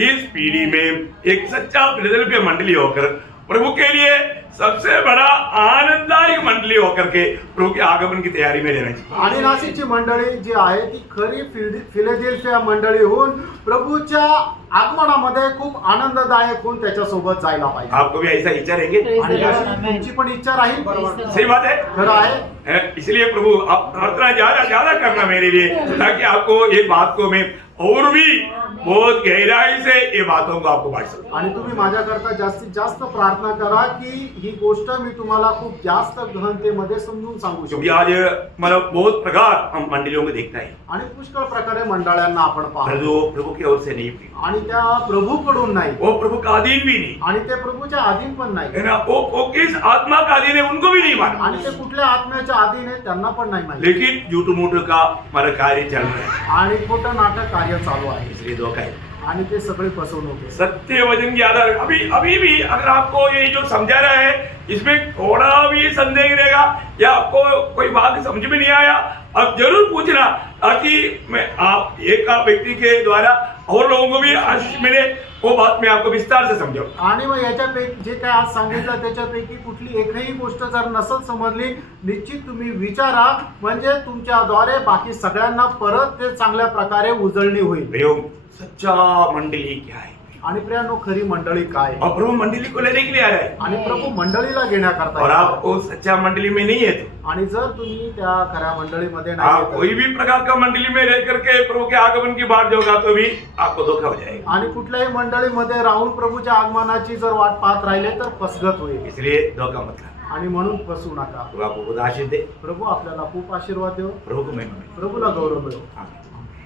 इस पीढ़ी में एक सच्चा फिलडेल्फिया मंडली होकर प्रभु के लिए सबसे बड़ा आनंददायक मंडली होकर के प्रभु के आगमन की तैयारी में रहना चाहिए। आणि नाशिकची मंडळी जी आहे ती खरी फिलेडेल्फिया मंडळी होऊन प्रभूच्या आगमनामध्ये खूप आनंददायक होऊन त्याच्यासोबत जायला पाहिजे. आपको भी ऐसा इच्छा रहेंगे? आणि अशी तुमची पण इच्छा राहील. सही बात है, खरं आहे. इसलिए प्रभु आप प्रार्थना ज्यादा करना मेरे लिए, ताकि आपको ये बात को मैं और भी बहुत गहराई से ये बातों को आपको बांट सकूं। आणि तुम्ही माझ्याकरता जास्तीत जास्त प्रार्थना करा की ही गोष्ट मी तुम्हाला खूप जास्त गहनतेमध्ये समजून सांगू क्योंकि शकतो. आज मतलब बहुत प्रकार हम मंडलियों में देखता है, आणि पुष्कळ प्रकारे मंडळांना आपण पाहतो. प्रभु की ओर से नहीं भी, आणि त्या प्रभूकडून नाही, वो प्रभु का अधीन भी नहीं, आणि ते प्रभूच्या अधीन पण नाही, है ना। वो किस आत्मा का अधीन है उनको भी नहीं मालूम, आणि ते कुठल्या आत्म्याच्या अधीन आहे त्यांना पण नाही माहिती. लेकिन झूठ मूठ का हमारा कार्य चल रहा है, आणि खोटं नाटक कार्य चालू आहे. इसलिए धोखा है। आणि ते सगळे फसवणूक आहे. सत्य वचन के आधार अभी भी अगर आपको ये जो समझा रहा है इसमें थोड़ा भी संदेह रहेगा या आपको कोई बात समझ में नहीं आया, अब जरूर पूछना, ताकि मैं आप एक व्यक्ति के द्वारा और लोगों को भी आशीष मिले, वो बात मैं आपको विस्तार से समझाऊं। आणि मग याच्यापैकी जे काय आज सांगितलं त्याच्यापैकी कुठली एकही गोष्ट जर नसेल समजली, निश्चित तुम्ही विचारा, म्हणजे तुमच्याद्वारे बाकी सगळ्यांना परत ते चांगल्या प्रकारे उजळणी होईल. सच्चा मंडली क्या है? आणि प्रियानो खरी मंडळी काय? और प्रभु मंडली को लेने के लिए आ रहा है, आणि प्रभू मंडळीला घेण्याकरता और येतात. आप उस सच्चा मंडली में नहीं है तो आणि जर तुम्ही त्या खऱ्या मंडळीमध्ये आप नाही कोई भी प्रकार का मंडली में रह करके प्रभु के आगमन की बात जोगा तो भी आपको धोखा हो जाएगा। आणि कुठल्याही मंडळीमध्ये राहून प्रभूच्या आगमनाची जर वाट पाहत राहिले तर फसगत होईल. इसलिए धोखा मत करना। आणि म्हणून फसू नका. प्रभु आपको खुद आशीष दे, प्रभू आपल्याला खूप आशीर्वाद देव. प्रभु को महिमा दे। प्रभूला गौरव मिळो. आमीन।